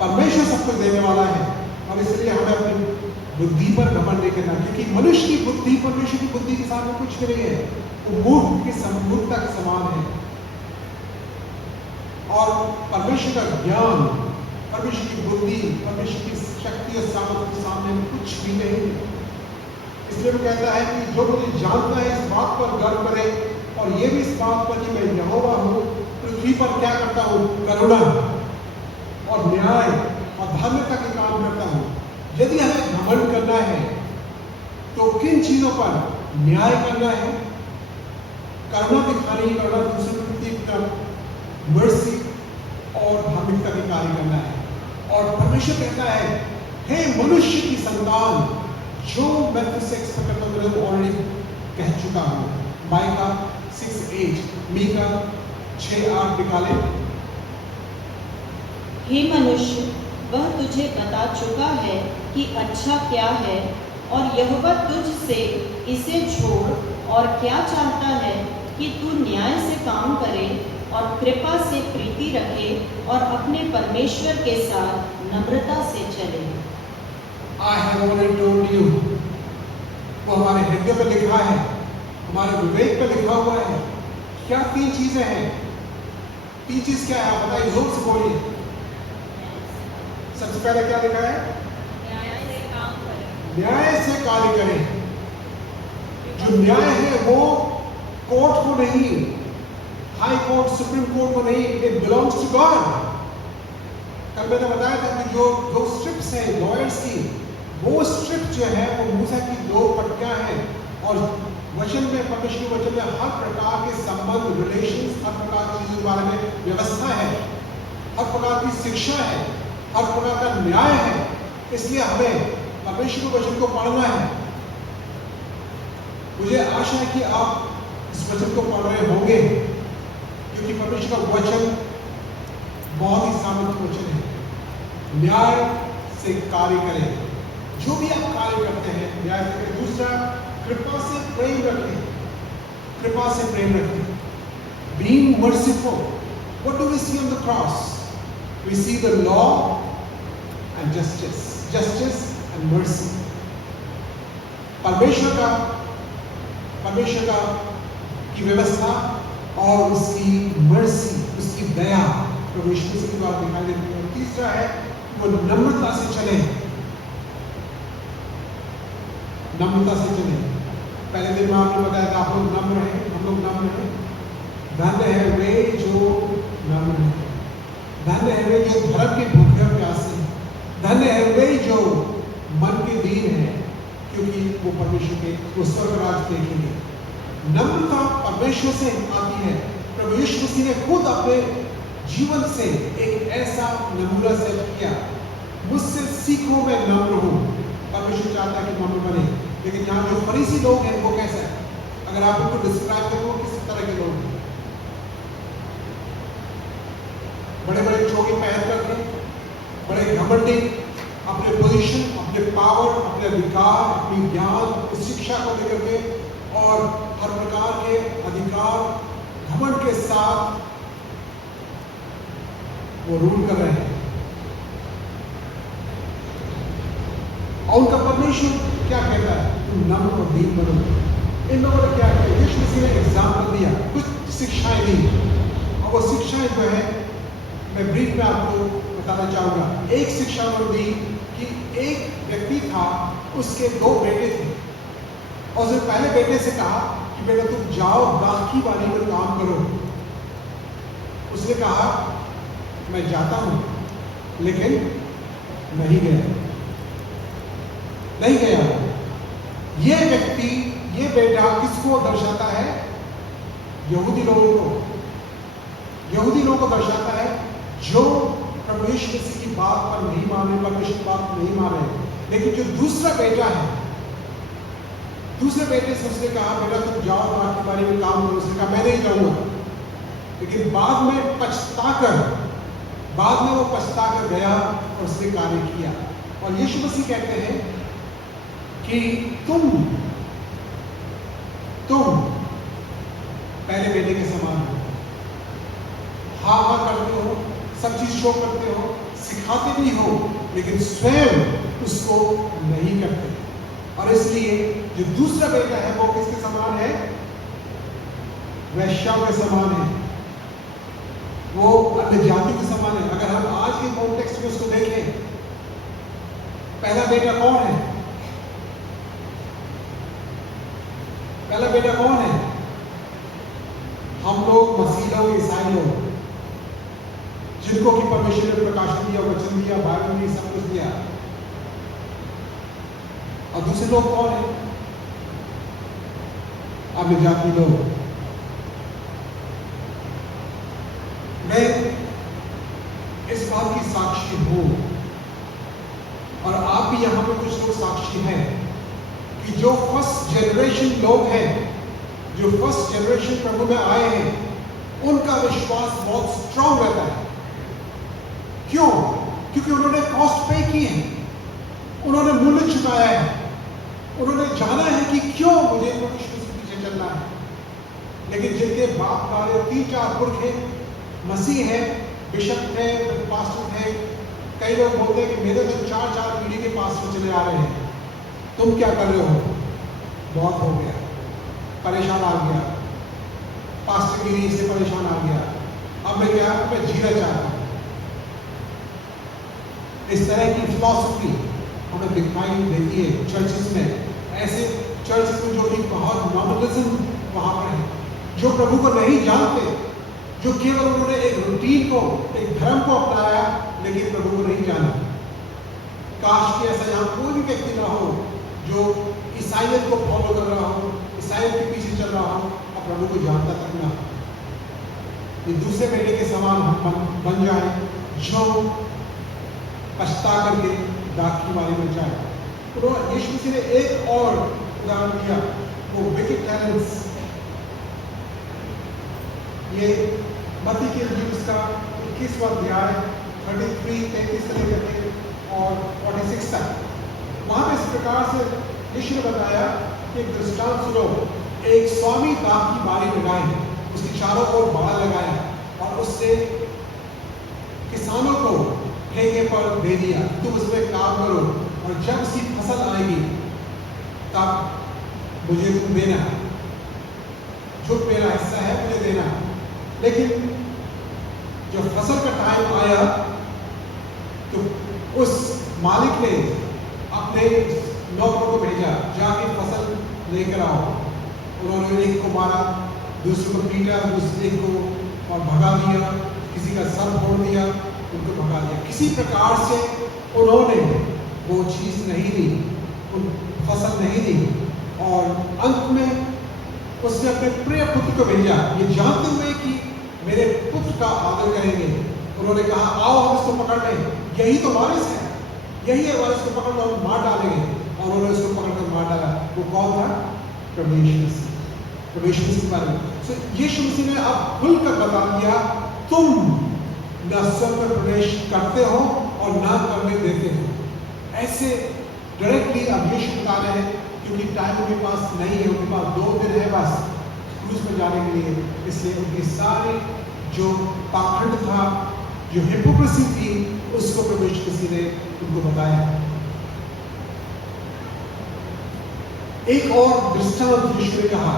परमेश्वर सब कुछ देने वाला है, और इसलिए हमें अपनी बुद्धि पर घमंड नहीं करना, क्योंकि मनुष्य की बुद्धि परमेश्वर की बुद्धि के सामने कुछ नहीं है, वो मूर्खता के समान है। और परमेश्वर का ज्ञान, परमेश्वर की बुद्धि, परमेश्वर की शक्ति और सामर्थ्य के सामने कुछ भी नहीं है। इसलिए वो कहता है कि जो मुझे जानता है इस बात पर गर्व करे, और ये भी इस बात पर कि मैं यहोवा हूँ, पृथ्वी पर क्या करता हूँ? करुणा और न्याय और धार्मिकता के काम करता हूँ। यदि हमें घमंड करना है तो किन चीजों पर? न्याय करना है, करुणा दिखानी, करुणा दूसरे व्यक्ति का, मर्सी और धार्मिकता के कार्य करना है। और परमेश्वर कहता है, हे मनुष्य की संतान, जो मैं तुझसे एक्सपेक्ट करता हूं, मैं ऑलरेडी कह चुका हूं। माइका 6:8, मीका 6:8 निकाले। हे मनुष्य, वह तुझे बता चुका है कि अच्छा क्या है, और यहोवा तुझसे इसे छोड़ और क्या चाहता है कि तू न्याय से काम करे और कृपा से प्रीति रखे और अपने परमेश्वर के साथ नम्रता से चले। I have already told you, वो हमारे हृदय पर लिखा है, हमारे विवेक पर लिखा हुआ है। क्या 3 चीजें हैं? 3 चीज क्या है? आप बताइए, जोर से बोलिए। सबसे पहले क्या लिखा है? न्याय से कार्य करें। जो न्याय है वो कोर्ट को नहीं, हाई कोर्ट, सुप्रीम कोर्ट को नहीं, इट बिलोंग्स टू गॉड। कल मैंने बताया था कि जो 2 स्ट्रिप्स हैं लॉयर्स की, वो स्ट्रिप जो है वो मूसा की 2 पट्टियां हैं, और वचन में, परमेश्वर के वचन में हर प्रकार के संबंध, रिलेशंस, हर प्रकार की चीजों के बारे में व्यवस्था है, हर प्रकार की शिक्षा है, हर प्रकार का न्याय है। इसलिए हमें परमेश्वर के वचन को पढ़ना है। मुझे आशा है कि आप इस वचन को पढ़ रहे होंगे, क्योंकि परमेश्वर का वचन बहुत ही सामर्थ्य वचन है। न्याय से कार्य करें, जो भी आप कार्य करते हैं न्याय से करें। दूसरा, कृपा से प्रेम रखें, कृपा से प्रेम रखें। Being merciful. What do we see on the cross? We see the law and justice and mercy. परमेश्वर का की व्यवस्था और उसकी मर्सी, उसकी दया प्रभु यीशु मसीह के द्वारा दिखाई देती है। और तीसरा है वो नम्रता से चले, नम्रता से चले। पहले दिन में आपने बताया था आप लोग नम्र हैं, हम लोग नम्र हैं। धन्य है वे जो नम्र हैं, धन्य है वे जो धर्म के भूखे और प्यासे हैं, धन्य है वे जो मन के दीन हैं, क्योंकि वो परमेश्वर के वो स्वर्ग राज देखेंगे। नम्रता परमेश्वर से आती है। प्रभु यीशु मसीह ने खुद अपने जीवन से एक ऐसा नमूना सेट किया, मुझसे सीखो मैं नम्र हूं। परमेश्वर चाहता है कि नम्र बने, लेकिन यहाँ जो फरीसी लोग हैं वो कैसा है? अगर आप उनको डिस्क्राइब करो किस तरह के लोग हैं? बड़े बड़े चोगे पहन करके, बड़े घमंडी, अपने पोजीशन, अपने पावर, अपने अधिकार, अपनी ज्ञान, शिक्षा को लेकर के और हर प्रकार के अधिकार घमंड के साथ वो रूल कर रहे हैं। और उनका परमेश्वर क्या कहता है? तुम नम्र और दीन बनो। इन लोगों ने क्या किया? यीशु मसीह ने एग्जाम्पल दिया, कुछ शिक्षाएं दी, और वो शिक्षाएं जो है मैं ब्रीफ में आपको बताना चाहूंगा। एक शिक्षा उन्होंने दी कि एक व्यक्ति था, उसके 2 बेटे थे, और उसने पहले बेटे से कहा कि बेटा तुम जाओ बाकी वाली में काम करो। उसने कहा मैं जाता हूं, लेकिन नहीं गया। ये व्यक्ति, ये बेटा किसको दर्शाता है? यहूदी लोगों को दर्शाता है, जो प्रभु यीशु मसीह की बात पर नहीं माने, परमेश्वर की बात नहीं माने। लेकिन जो दूसरा बेटा है, दूसरे बेटे से उसने कहा बेटा तुम जाओ बाकी बारी में काम करो। उसने कहा मैं नहीं जाऊंगा, लेकिन बाद में वो पछता कर गया और उसने कार्य किया। और यीशु मसीह कहते हैं कि तुम पहले बेटे के समान हो, हाँ करते हो, सब चीज शो करते हो, सिखाते भी हो, लेकिन स्वयं उसको नहीं करते। और इसलिए जो दूसरा बेटा है वो किसके समान है? वैश्या के समान है, वो अन्य जाति के समान है। अगर हम आज के कॉन्टेक्स्ट में उसको देखें, पहला बेटा कौन है? पहला बेटा कौन है? हम लोग, मसीह लोग, ईसाई लोग, जिनको कि परमेश्वर ने प्रकाशन दिया, वचन दिया, बाइबल में सब कुछ दिया। और दूसरे लोग कौन है? अन्य जाति लोग। मैं इस बात की साक्षी हूं, और आप भी यहां पे कुछ लोग साक्षी हैं, कि जो फर्स्ट जनरेशन लोग हैं, जो फर्स्ट जनरेशन प्रभु में आए हैं, उनका विश्वास बहुत स्ट्रांग रहता है। क्यों? क्योंकि उन्होंने कॉस्ट पे की है, उन्होंने मूल्य चुकाया है, उन्होंने जाना है कि क्यों मुझे परमेश्वर के पीछे चलना है। लेकिन जिनके बाप दादा 3-4 पुरखे मसीह है, बिशप है, पास्टर है, कई लोग बोलते हैं कि मेरे तो 4-4 पीढ़ी के पास्टर चले आ रहे हैं, तुम क्या कर रहे हो? बहुत हो गया, परेशान आ गया, पास्टर गिरी से परेशान आ गया, अब मैं जीना चाहता हूं। इस तरह की फिलॉसफी हमें दिखाई देती है चर्चेस में। ऐसे चर्चेस में जो कि बहुत नॉमिनलिज्म वहां पर है, जो प्रभु को नहीं जानते, जो केवल उन्होंने एक रूटीन को, एक धर्म को अपनाया, लेकिन प्रभु को नहीं जाना। काश कि ऐसा यहाँ कोई भी व्यक्ति ना हो जो ईसाइयत को फॉलो कर रहा हो, ईसाइयत के पीछे चल रहा हो और प्रभु को जानता तक ना हो। ये दूसरे बेटे के समान हम बन जाए, जो पछता करके दाखी वाले में जाए। तो यीशु मसीह ने एक और उदाहरण दिया, वो विकेड टैलेंट्स। ये मत्ती के इंजील उसका 21वां अध्याय 33 से लेकर और 46 तक, वहां पे इस प्रकार से यीशु ने बताया कि एक दृष्टांत सुनो। एक स्वामी दाख की बारी लगाई, उसके चारों ओर बाड़ लगाया और उससे किसानों को ठेके पर दे दिया, तुम उसमें काम करो और जब उसकी फसल आएगी तब मुझे तुम देना, जो मेरा हिस्सा है मुझे देना। लेकिन जब फसल का टाइम आया तो उस मालिक ने अपने नौकरों को भेजा, जाके फसल लेकर आओ। उन्होंने एक को मारा, दूसरे को पीटा, दूसरे को और भगा दिया, किसी का सर फोड़ दिया, उनको भगा दिया। किसी प्रकार से उन्होंने वो चीज नहीं दी, उन फसल नहीं दी। और अंत में उसने अपने प्रिय पुत्र को भेजा, ये जानते हुए कि मेरे पुत्र का आदर करेंगे। उन्होंने कहा आओ हम इसको पकड़ लें, यही तो वारिस है, यही है वारिस को पकड़ लो, हम मार डालेंगे। और उन्होंने उसको पकड़कर मार डाला। वो कौन था? प्रभु यीशु मसीह। प्रभु यीशु मसीह के बारे में यीशु मसीह ने अब खुलकर बता दिया, तुम न स्वर्ग में प्रवेश करते हो और न करने देते हो। ऐसे डायरेक्टली अब यीशु बता रहे हैं, क्योंकि टाइम उनके पास नहीं है, उनके पास 2 दिन है बस क्रूस पर जाने के लिए। इसलिए उनके सारे जो पाखंड था, जो हिपोक्रेसी थी, उसको प्रभु यीशु मसीह ने उनको बताया। एक और दृष्टांत यीशु ने कहा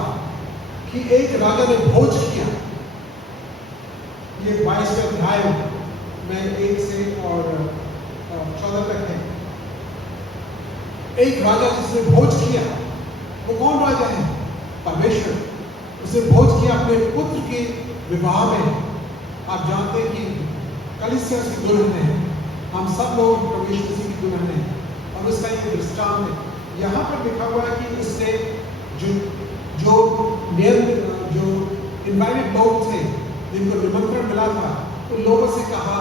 कि एक राजा ने भोज किया। ये 22वें अध्याय में 1 से और 14 तक है। एक राजा जिसने भोज किया, वो कौन राजा है? परमेश्वर। उसने भोज किया अपने पुत्र के विवाह में। आप जानते हैं कि कलीसिया उसकी दुल्हन है, हम सब लोग प्रभु यीशु मसीह की दुल्हन है। और उसका ये दृष्टांत है, यहाँ पर लिखा हुआ है कि उसने जो इनवाइटेड लोग थे, जिनको निमंत्रण मिला था, उन लोगों से कहा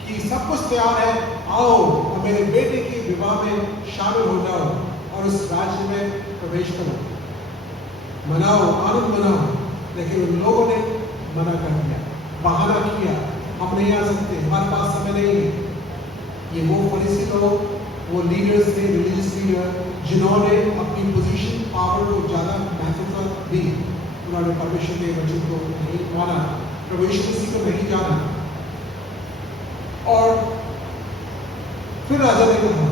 कि सब कुछ तैयार है, आओ और मेरे बेटे के विवाह में शामिल हो जाओ और उस राज्य में प्रवेश करो, मनाओ, आनंद मनाओ। लेकिन उन लोगों ने मना कर दिया, बहाना किया, हम नहीं आ सकते, हमारे पास समय नहीं है। ये वो फरीसी लोग, वो लीडर्स थे, रिलीजियस लीडर, जिन्होंने अपनी पोजीशन, पावर को ज्यादा महत्व दी। उन्होंने परमेश्वर के वचन को नहीं माना, प्रभु यीशु मसीह को नहीं जाना। और फिर राजा ने कहा,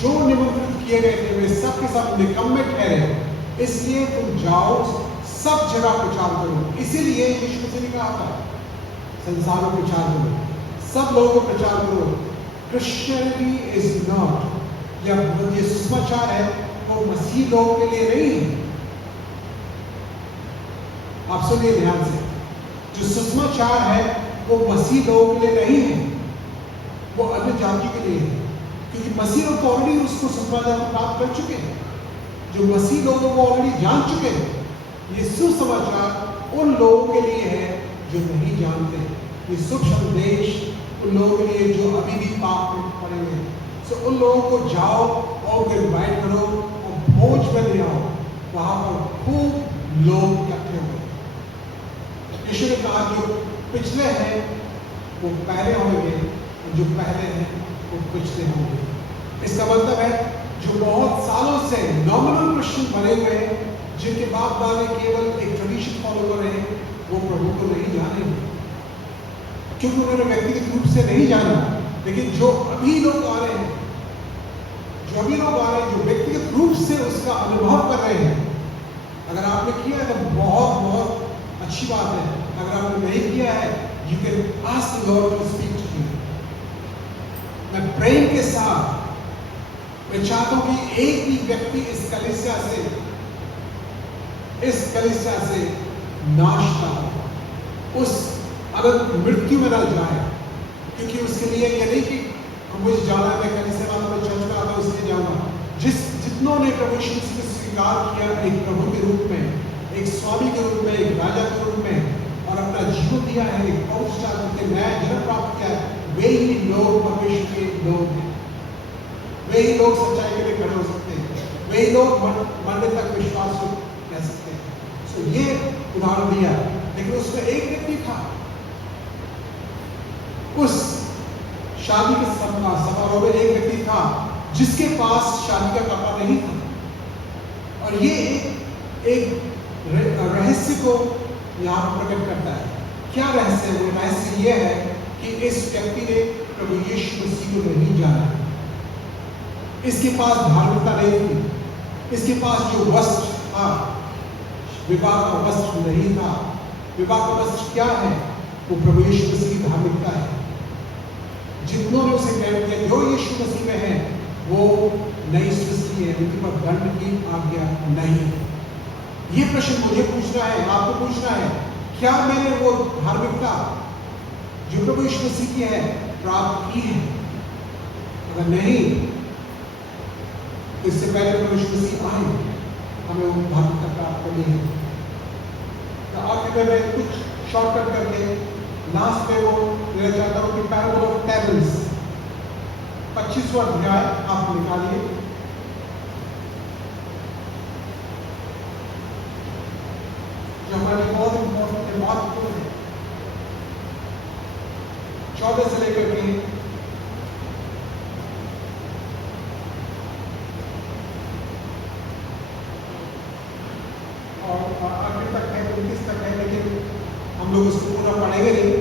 जो निमंत्रित किए गए थे वे सब के सब निकम्मे ठहरे, इसलिए तुम जाओ, सब जगह प्रचार करो। इसीलिए यीशु मसीह ने कहा था, संसार में प्रचार करो, सब लोगों को प्रचार करो। क्रिश्चियनिटी इज नॉट, या ये सुसमाचार है वो मसीह लोगों के लिए नहीं है। आप सुनिए ध्यान से, जो सुसमाचार है वो मसीह लोगों के लिए नहीं है, वो अन्य जाति के लिए है। क्योंकि मसीह लोग तो ऑलरेडी उसको सुसमाचार प्राप्त कर चुके हैं, जो मसीह लोगों को ऑलरेडी जान चुके हैं। ये सुसमाचार उन लोगों के लिए है जो नहीं जानते। ये शुभ संदेश उन लोगों के लिए जो अभी भी पाप में पड़े हुए हैं। सो उन लोगों को जाओ और उनको इन्वाइट करो और भोज में ले आओ। वहां पर खूब लोग इकट्ठे हुए। यीशु ने कहा, जो पिछले हैं वो पहले होंगे और जो पहले हैं वो पिछले होंगे। इसका मतलब है, जो बहुत सालों से नॉमिनल क्रिश्चियन बने हुए हैं, जिनके बाप दादे केवल एक ट्रेडिशन फॉलो कर रहे हैं, वो प्रभु को नहीं जानेंगे, क्योंकि उन्होंने व्यक्तिगत रूप से नहीं जाना। लेकिन जो अभी लोग आ रहे हैं, जो व्यक्तिगत रूप से उसका अनुभव कर रहे हैं, अगर आपने किया है तो बहुत बहुत अच्छी बात है। अगर आपने नहीं किया है, you can ask the Lord to speak to you. मैं प्रेम के साथ मैं चाहता हूं कि एक भी व्यक्ति इस कलीसिया से नाश ना हो, उस अनंत मृत्यु में न जाए। क्योंकि उसके लिए ये नहीं कि मुझे जाना है, मैं कलीसिया आता हूं, चर्च में आता हूं, इसलिए जाऊंगा। जितनों ने प्रभु यीशु मसीह को स्वीकार किया एक प्रभु के रूप में, एक स्वामी के रूप में, एक राजा के रूप में, और अपना जीवन दिया है, एक पवित्र करके नया जन्म प्राप्त किया है, वे ही लोग परमेश्वर के लोग हैं। वे ही लोग सच्चाई के लिए खड़े हो सकते हैं, वे ही लोग मरने तक विश्वास कह सकते हैं। सो ये उदाहरण दिया। लेकिन उसमें एक व्यक्ति था, उस शादी के समारोह में एक व्यक्ति था जिसके पास शादी का कपड़ा नहीं था। और ये एक रहस्य को यहाँ पर प्रकट करता है। क्या रहस्य है? वो रहस्य ये है कि इस व्यक्ति ने प्रभु यीशु मसीह को नहीं जाना, इसके पास धार्मिकता नहीं थी, इसके पास जो वस्त्र था, विवाह का वस्त्र नहीं था। विवाह का वस्त्र क्या है? वो प्रभु यीशु मसीह की धार्मिकता है। जितनों ने उसे ग्रहण किया, जो यीशु मसीह में है, वो नई सृष्टि है, उनके पास दंड की आज्ञा नहीं है। ये प्रश्न मुझे पूछना है, आपको पूछना है, क्या मैंने वो धार्मिकता जो प्रभु यीशु मसीह की है प्राप्त की है? अगर नहीं, इससे पहले प्रभु यीशु मसीह आए, हमें वो धार्मिकता प्राप्त करनी है। तो आखिर में मैं कुछ शॉर्टकट करके लास्ट में वो देना चाहता हूं कि पैराबल ऑफ टैलेंट्स 25वां अध्याय आप निकालिए। जो हमारे लिए बहुत इंपॉर्टेंट है, महत्वपूर्ण है। 14 से लेकर के 29 तक है, लेकिन हम लोग उसको पूरा पढ़ेंगे नहीं।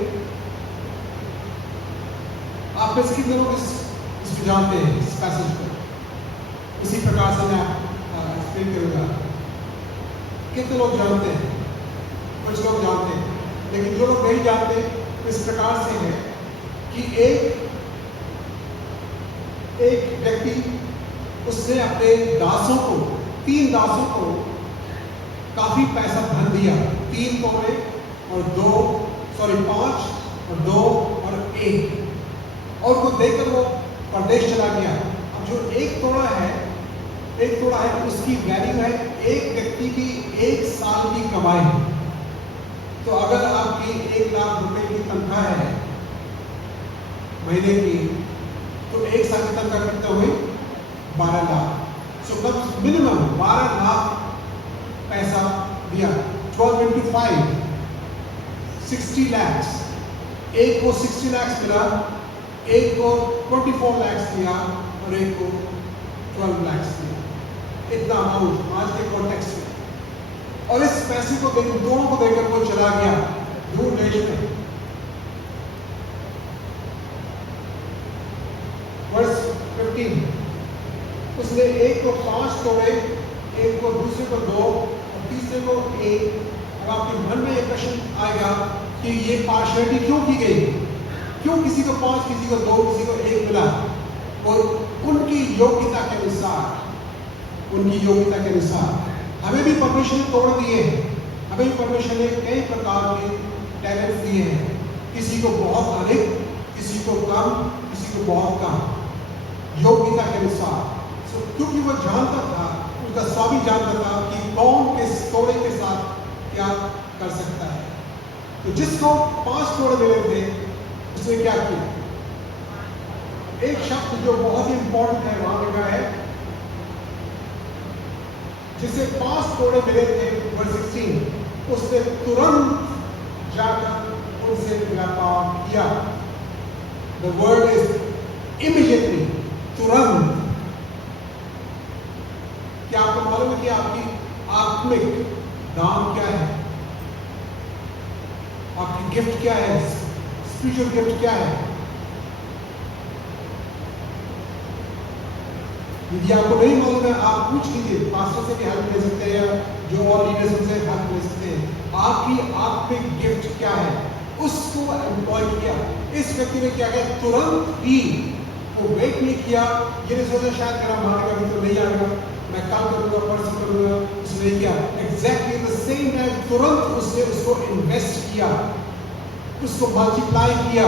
आप में से कितने लोग इसको जानते हैं, इस पैसेज को? इसी प्रकार से मैं एक्सप्लेन करूंगा। कितने लोग जानते हैं? कुछ लोग जानते हैं, लेकिन जो लोग नहीं जानते, इस प्रकार से है कि एक व्यक्ति, उसने अपने दासों को, 3 दासों को काफी पैसा धन दिया, 3 तोड़े और 5 और 2 और 1, और वो देकर वो परदेश चला गया। अब जो एक तोड़ा है, उसकी वैल्यू है एक व्यक्ति की 1 साल की कमाई। तो अगर आपकी 1 लाख रुपए की तनख्वाह है महीने की, तो 1 साल की तनख्वाह कितना हुई? 12 लाख। सो कब मिनिमम 12 लाख पैसा दिया। 12 into 5 60 lakhs। एक को 60 lakhs मिला, एक को 24 lakhs दिया और एक को 12 lakhs दिया। इतना अमाउंट आज के कॉन्टेक्स्ट में। और इस पैसे को दोनों को देकर वो चला गया दूर देश में। वर्स 15, उसने एक को 5 तोड़े, एक को, दूसरे को 2 और तीसरे को 1। अब आपके मन में एक प्रश्न आएगा कि ये पार्शियलिटी क्यों की गई? क्यों किसी को 5, किसी को 2, किसी को 1 मिला? और उनकी योग्यता के अनुसार, हमें भी परमेश्वर ने तोड़ दिए हैं। हमें भी परमेश्वर ने कई प्रकार के टैलेंट दिए हैं, किसी को बहुत अधिक, किसी को कम, किसी को बहुत कम, योग्यता के अनुसार। क्योंकि वो जानता था, उसका स्वामी जानता था कि कौन किस तोड़े के साथ क्या कर सकता है। तो जिसको 5 तोड़े मिले थे, उसने क्या किया? एक शब्द जो बहुत ही इंपॉर्टेंट है वहां लिखा है, जिसे 5 तोड़े मिले थे, वर्स 16, उसने तुरंत जाकर उनसे व्यापार किया। द वर्ड इज इमीडिएटली, तुरंत। क्या आपको मालूम है कि आपकी आत्मिक दान क्या है? आपकी गिफ्ट क्या है? स्पिरिचुअल गिफ्ट क्या है? यदि आपको नहीं मालूम है, आप पूछ लीजिए, पास्टर से भी हेल्प ले सकते हैं, जो और लीडर्स से हेल्प ले सकते हैं। आपकी आत्मिक गिफ्ट क्या है? उसको एम्प्लॉय किया। इस व्यक्ति ने क्या किया? तुरंत ही, वो वेट नहीं किया, ये नहीं सोचा शायद मेरा मानेगा भी तो नहीं आएगा, मैं कल करूंगा, परसों करूंगा। उसने किया एग्जैक्टली द सेम टाइम, तुरंत उसने उसको इन्वेस्ट किया, उसको मल्टीप्लाई किया,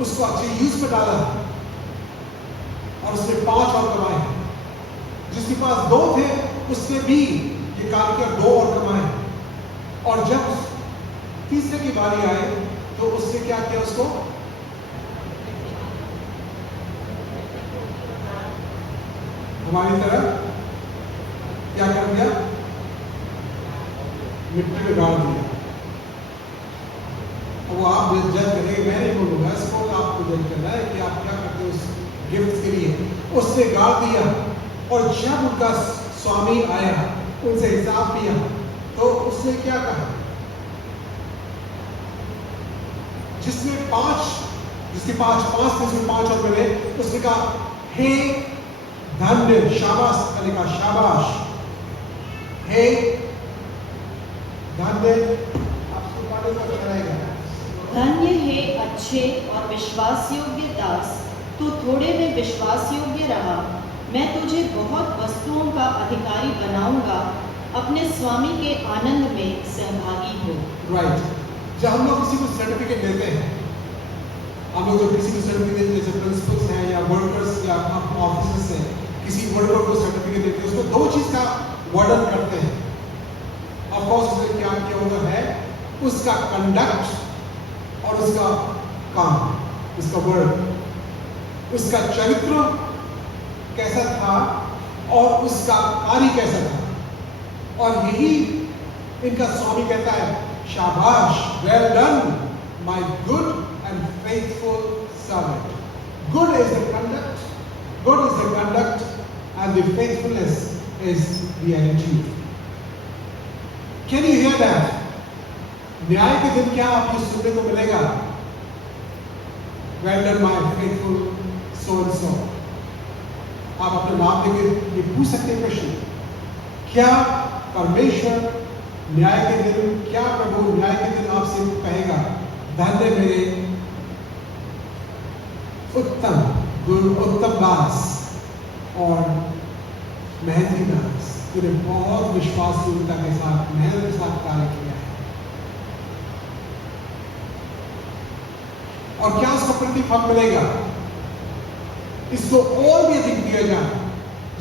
उसको अच्छे यूज में डाला, और उसने 5 और कमाए। जिसके पास 2 थे, उसने भी ये काम किया, 2 और कमाए। और जब तीसरे की बारी आए, तो उसने क्या किया? उसको हमारी तरह क्या कर दिया? मिट्टी में गाड़ दिया। अब वो आप जज करेंगे, मैं नहीं बोलूंगा, इसको आपको जज करना है कि आप क्या करते हो उस गिफ्ट के लिए। उसने गाड़ दिया, और जब उनका स्वामी आया, उनसे हिसाब लिया, तो उसने क्या कहा? जिसने 5 जिसके पास 5 थे उसमें 5 और मिले, उसने कहा हे धन्य, शाबाश, मैंने कहा शाबाश, हे धन्य, आपको पाने को अच्छा रहेगा। धन्य है अच्छे और विश्वास योग्य दास, तू थोड़े में विश्वास योग्य रहा, मैं तुझे बहुत वस्तुओं का अधिकारी बनाऊंगा, अपने स्वामी के आनंद में सहभागी हो। राइट, जब हम लोग किसी को सर्टिफिकेट देते हैं, हम लोग जब किसी को सर्टिफिकेट जैसे प्रिंसिपल्स हैं या वर्कर्स या ऑफिसर्स हैं, किसी वर्कर को सर्टिफिकेट देते हैं, उसमें 2 चीज का वर्णन करते हैं। ऑफ कोर्स उसने क्या किया होता है, उसका कंडक्ट और उसका काम, उसका वर्ड, उसका चरित्र कैसा था और उसका कार्य कैसा था। और यही इनका स्वामी कहता है, शाबाश, well done my good and faithful servant. Good is the conduct, good is the conduct and the faithfulness is the attitude. Can you here that? न्याय के दिन क्या आपको सुनने को मिलेगा? Well done my faithful so and so. आप अपने नाम देके ये पूछ सकते हैं प्रश्न, क्या परमेश्वर न्याय के दिन, क्या प्रभु न्याय के दिन आपसे कहेगा, धन्य मेरे उत्तम दास और मेहनती दास, तूने बहुत विश्वास योग्यता के साथ, मेहनत के साथ कार्य किया है। और क्या उसका प्रतिफल मिलेगा? इसको और भी अधिक दिया जाए।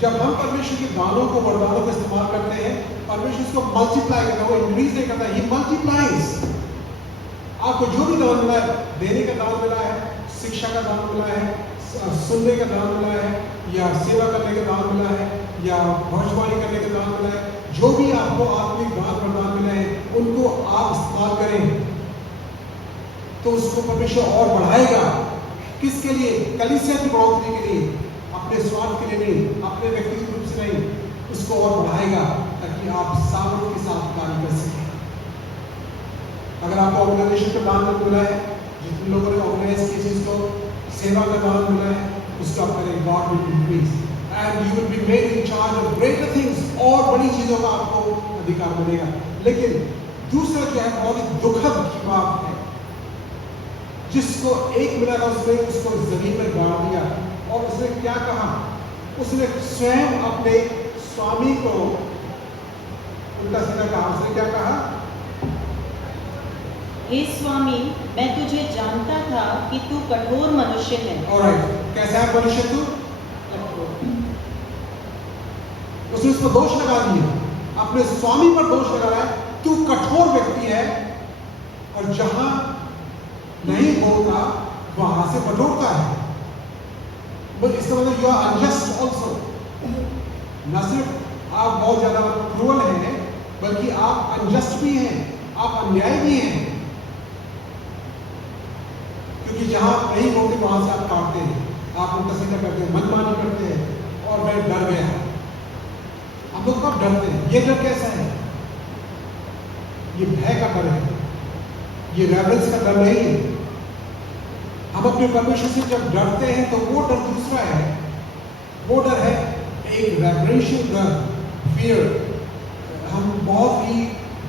जब हम परमेश्वर के दानों को, वरदानों को इस्तेमाल करते हैं, परमेश्वर इसको मल्टीप्लाई करता है, वो इंक्रीज नहीं करता, ही मल्टीप्लाइज। आपको जो भी दान मिला है, देने का दान मिला है, शिक्षा का दान मिला है, सुनने का दान मिला है, या सेवा करने का दान मिला है, या भविष्यवाणी करने का दान मिला है, जो भी आपको आत्मिक दान वरदान मिले हैं, उनको आप इस्तेमाल करें तो उसको परमेश्वर और बढ़ाएगा। किसके लिए? कलीसिया की बढ़ोतरी के लिए, अपने स्वार्थ के लिए नहीं, अपने व्यक्तिगत रूप से नहीं, उसको और बढ़ाएगा ताकि आप सामर्थ के साथ कार्य कर सकें। अगर आपको ऑर्गेनाइजेशन का दान मिला है, जितने लोगों ने ऑर्गेनाइज की चीज को, सेवा का दान मिला है, उसको आप करें, God will increase and you will be made in charge of greater things. और बड़ी चीजों का आपको अधिकार मिलेगा। लेकिन दूसरा जो है बहुत ही दुखद की बात है, जिसको एक मिला था उसने उसको जमीन में गाड़ दिया। और उसने क्या कहा? उसने स्वयं अपने स्वामी को उल्टा सीधा कहा। उसने क्या कहा? हे स्वामी, मैं तुझे जानता था कि तू कठोर मनुष्य है। ऑलराइट, कैसा है मनुष्य तू? उसने उस पर दोष लगा दिया, अपने स्वामी पर दोष लगा रहा है, तू कठोर व्यक्ति है, और जहां नहीं बोलता वहां से बटोरता है। बट इसका मतलब यू आर अनजस्ट ऑल्सो। न सिर्फ आप बहुत ज्यादा क्रूअल हैं, बल्कि आप अनजस्ट भी हैं, आप अन्याय भी हैं, क्योंकि जहां नहीं बोलते वहां से आप काटते हैं, आप उनका सीधा करते हैं, मनमानी करते हैं। और मैं डर गया। हम लोग कब डरते हैं? ये डर कैसा है? ये भय का डर है, ये रेवरेंस का डर नहीं है। हम अपने परमेश्वर से जब डरते हैं तो वो डर दूसरा है। वो डर है एक रेवरेंशियल डर, फियर। हम बहुत ही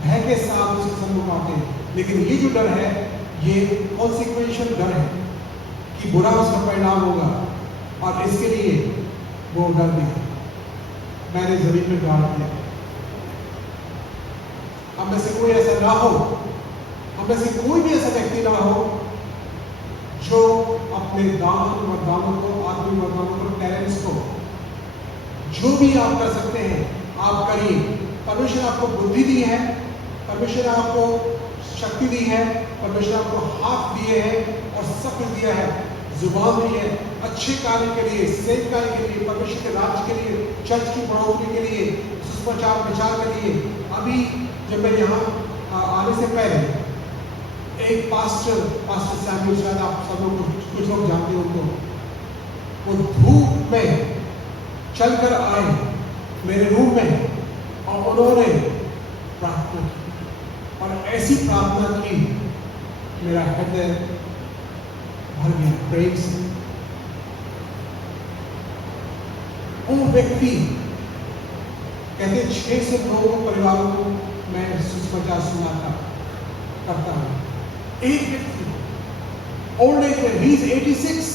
भय के साथ उसके सम्मुख आते हैं। लेकिन ये जो डर है, ये कॉन्सिक्वेंशियल डर है कि बुरा उसका परिणाम होगा, और इसके लिए वो डर भी है। मैंने जमीन में गाड़ दिया। हम में से कोई ऐसा ना हो, हम में से कोई भी ऐसा व्यक्ति ना हो जो अपने दान वरदानों को, आत्मिक वरदानों को, टैलेंट्स को, जो भी आप कर सकते हैं आप करिए। परमेश्वर ने आपको बुद्धि दी है, परमेश्वर ने आपको शक्ति दी है, परमेश्वर ने आपको हाथ दिए हैं और सब कुछ दिया है, जुबान दी है, अच्छे कार्य के लिए, सेव कार्य के लिए, परमेश्वर के राज्य के लिए, चर्च की बढ़ोतरी के लिए, सुसमाचार प्रचार के लिए। अभी जब मैं यहाँ आने से पहले एक पास्टर सैमुअल, शायद आप सब लोग कुछ लोग जानते हो उनको, वो धूप में चलकर आए मेरे रूम में, और उन्होंने प्रार्थना की, और ऐसी प्रार्थना की मेरा हृदय भर गया प्रेम से। वो व्यक्ति कहते 6 से 9 परिवारों को मैं सुसमाचार सुनाता करता हूं। एक व्यक्ति ओल्ड एज में, ही इज 86।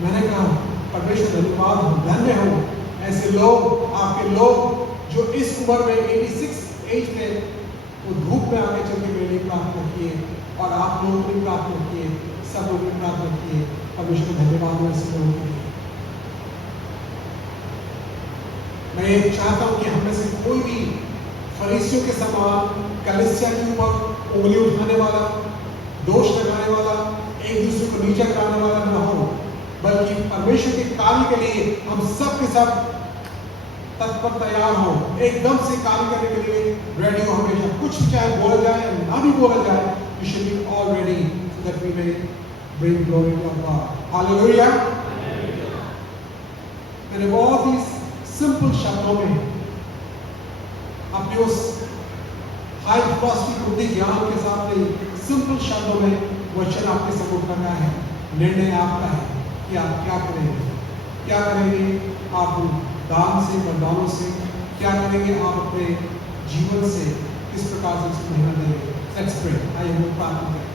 मैंने कहा परमेश्वर धन्यवाद हो, धन्य हो ऐसे लोग, आपके लोग जो इस उम्र में 86 एज में वो धूप में आगे चल के मेरे लिए प्रार्थना किए, और आप लोगों ने प्रार्थना किए, सब लोगों ने प्रार्थना किए। परमेश्वर धन्यवाद हो ऐसे लोगों के लिए। मैं ये चाहता हूं कि हमें से कोई भी फरीसियों के समान कलीसिया के ऊपर उंगली उठाने वाला, दोष लगाने वाला, एक दूसरे को नीचा कराने वाला न हो, बल्कि परमेश्वर के कार्य के लिए हम सब के सब तत्पर तैयार हो, एकदम से कार्य करने के लिए रेडी हो हमेशा। कुछ चाहे बोला जाए या ना भी बोला जाए, we should be all ready so that we may bring glory to God. Hallelujah. मैंने बहुत ही सिंपल शब्दों में अपने उस हाई फिलॉसफी बुद्धि ज्ञान के साथ सिंपल शब्दों में वचन आपके सबको करना है। निर्णय आपका है कि आप क्या करेंगे, क्या करेंगे आप दान से, वरदानों से, क्या करेंगे आप अपने जीवन से, किस प्रकार से उसको मेहनत देंगे। Let's pray. आइए हम प्रार्थना करें।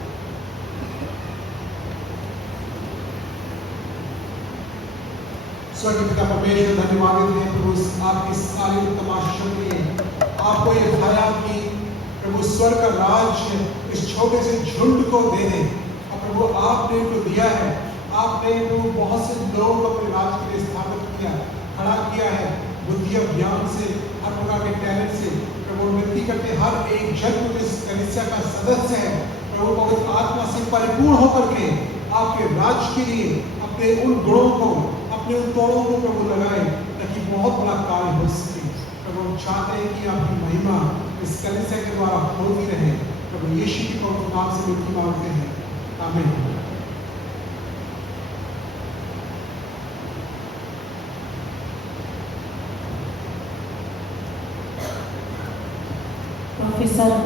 स्वर्गीय पिता परमेश्वर, धन्यवाद देते हैं प्रभु आपकी सारी तमाशा के लिए। आपको ये दिखाया कि प्रभु स्वर्ग का राज्य इस छोटे से झुंड को दे दे, और प्रभु आपने इनको दिया है। आपने प्रभु बहुत से लोगों को अपने राज्य के लिए स्थापित किया, खड़ा किया है, बुद्धि और ज्ञान से, हर प्रकार के टैलेंट से। प्रभु विनती करते हर एक जन को इस कलीसिया का सदस्य है, प्रभु पवित्र आत्मा से परिपूर्ण होकर के आपके राज्य के लिए अपने उन गुणों को, अपने उन तोड़ों को प्रभु लगाए, ताकि बहुत बड़ा कार्य हो सके। प्रभु हम चाहते हैं कि आपकी महिमा इस कलीसिया के द्वारा होती रहे। प्रभु यीशु के पवित्र नाम से विनती मांगते हैं, आमीन। प्रोफेसर